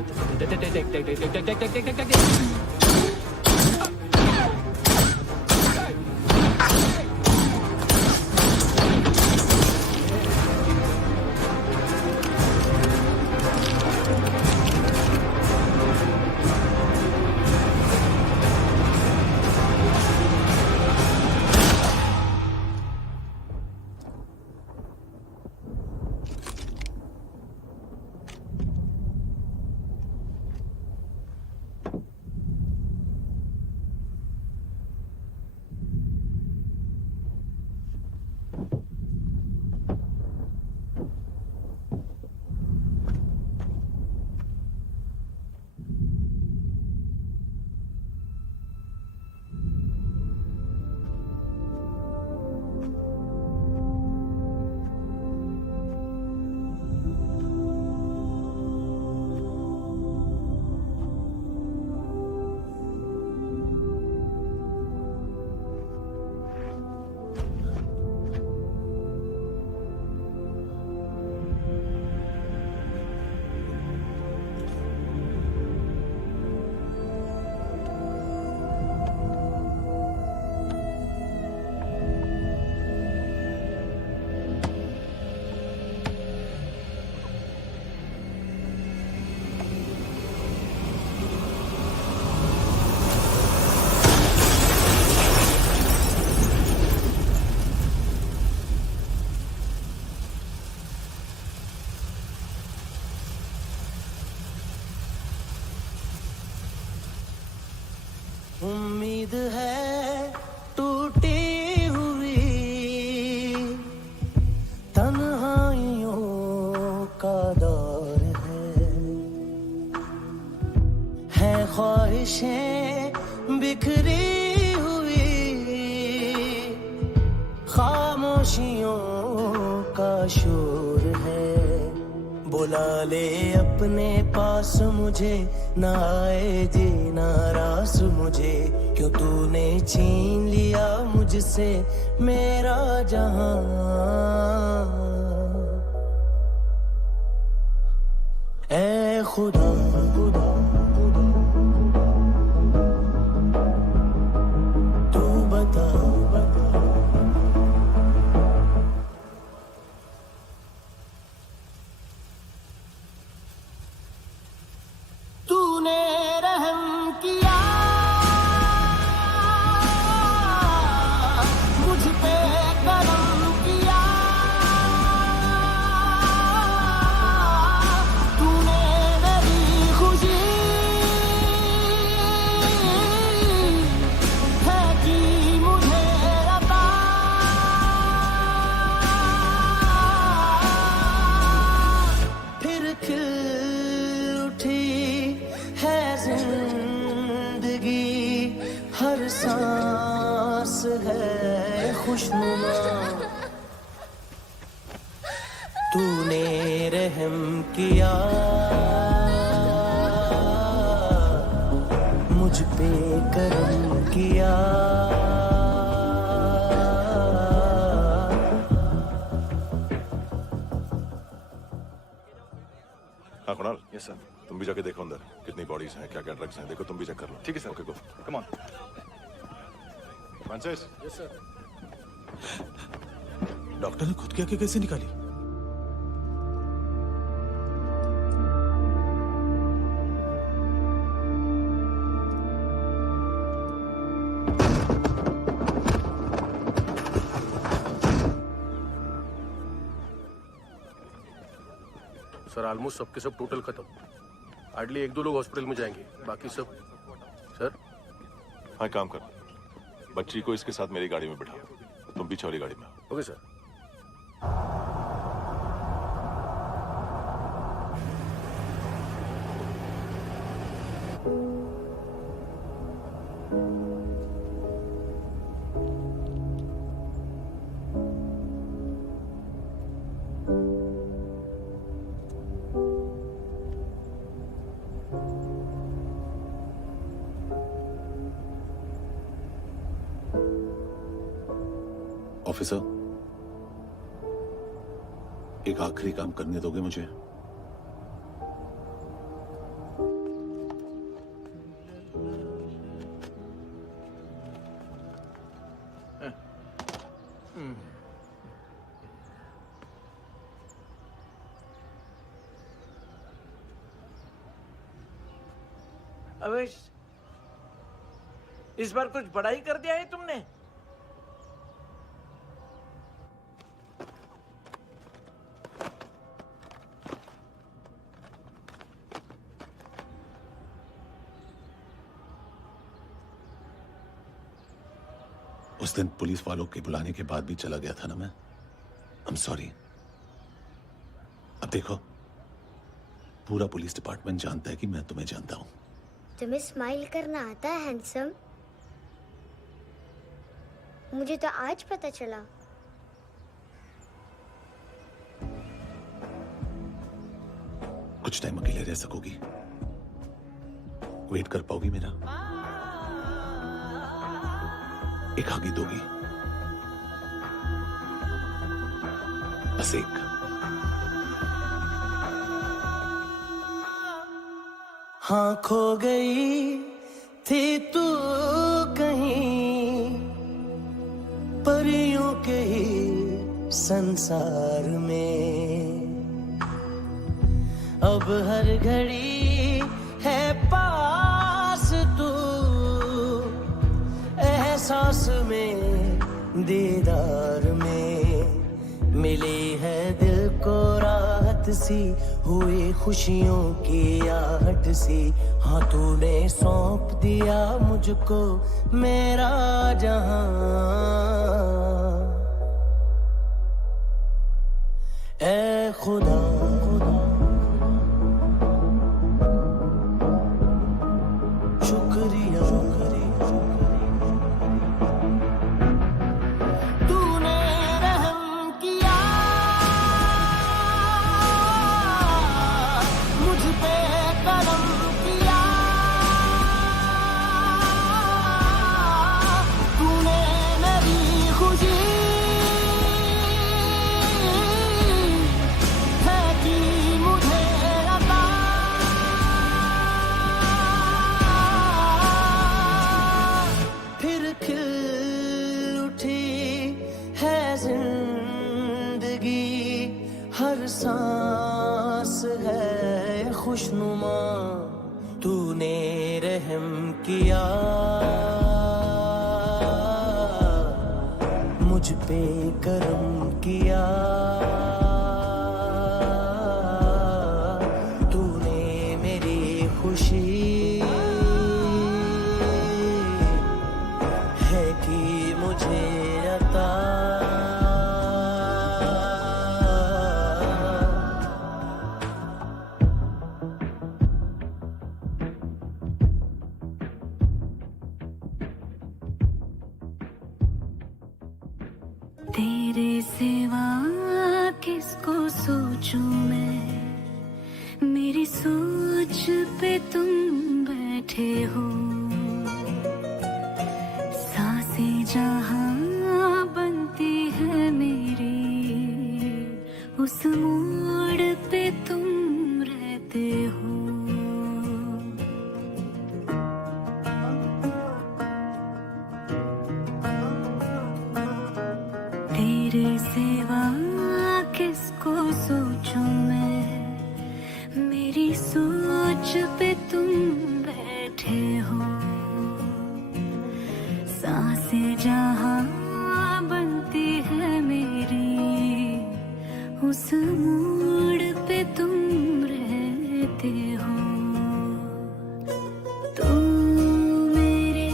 उम्मीद है टूटी हुई तन्हाइयों का दौर है ख्वाहिशें बिखरी हुई खामोशियों का शोर है। बुला ले अपने पास मुझे, ना आए जी नाराज मुझे, क्यों तूने छीन लिया मुझसे मेरा जहां। ऐ खुदा तू बता तूने रहम किया मुझ पे, करम किया तूने मेरी खुशी है कि मुझे अता। फिर खिल उठी है जिंदगी, हर सांस है खुशनुमा। तूने रहम किया मुझ पे, करम किया। हाँ कुणाल, यस सर। तुम भी जाके देखो अंदर कितनी बॉडीज हैं, क्या क्या ड्रग्स हैं, देखो तुम भी चेक कर लो। ठीक है sir. Okay go. Come on. Francis. Yes sir. Doctor ने खुद की आंखें कैसे निकाली? सर ऑलमोस्ट सबके सब टोटल खत्म। हार्डली 1-2 लोग हॉस्पिटल में जाएंगे, बाकी सब। सर हाँ काम कर, बच्ची को इसके साथ मेरी गाड़ी में बिठा, तुम पीछे वाली गाड़ी में। Okay sir. ऑफिसर, एक आखिरी काम करने दोगे मुझे? अवेश, इस बार कुछ बड़ा ही कर दिया है तुमने। उस दिन पुलिस वालों के बुलाने के बाद भी चला गया था ना मैं। I am sorry. अब देखो, पूरा पुलिस डिपार्टमेंट जानता है कि मैं तुम्हें जानता हूं। तुम्हें स्माइल करना आता है हैंडसम? मुझे तो आज पता चला। कुछ टाइम अकेले रह सकोगी? वेट कर पाओगी मेरा? एक आगे दोगी? बस एक। हाँ खो गई थी तू कहीं परियों के ही संसार में, अब हर घड़ी है पास तू, एहसास में दीदार में, मिली है दिल को राहत सी, हुई खुशियों की आहट सी। हाँ तूने सौंप दिया मुझको मेरा जहां, ऐ खुदा शुक्रिया, तूने रहम किया मुझ पे, करम किया तूने, मेरी खुशी है कि मुझे अता, फिर खिल उठी है जिंदगी, हर सांस है खुशनुमा, तूने रहम किया मुझ पे, करम किया तूने, मेरी खुशी है कि मुझे अता। तेरे सिवा किसको सोचूं मैं, मेरी सोच पे तुम बैठे हो, सांसें जहां बनती है मेरी, उस मोड़ पे तुम रहते हो। तेरे सिवा किसको सोचूं मैं, मेरी सोच पे तुम बैठे हो। सांसें जहां बनती है मेरी, उस मोड़ पे तुम रहते हो। तुम मेरे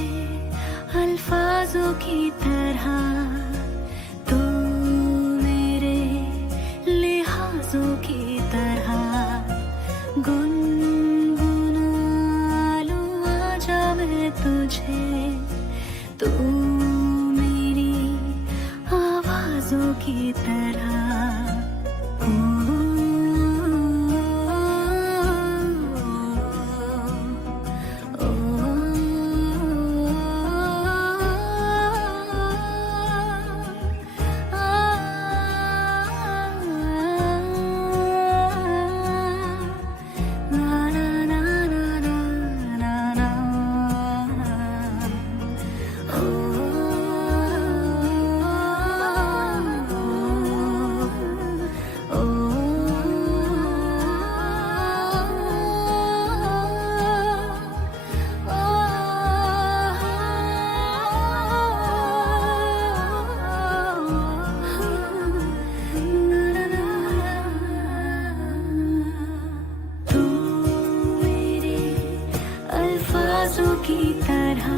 अल्फाजों की तरह, तुम मेरे लिहाजों की तरह गुनगुना लूं आजा मैं तुझे। तू मेरी आवाजों की तरह। अल्फाजों की तरह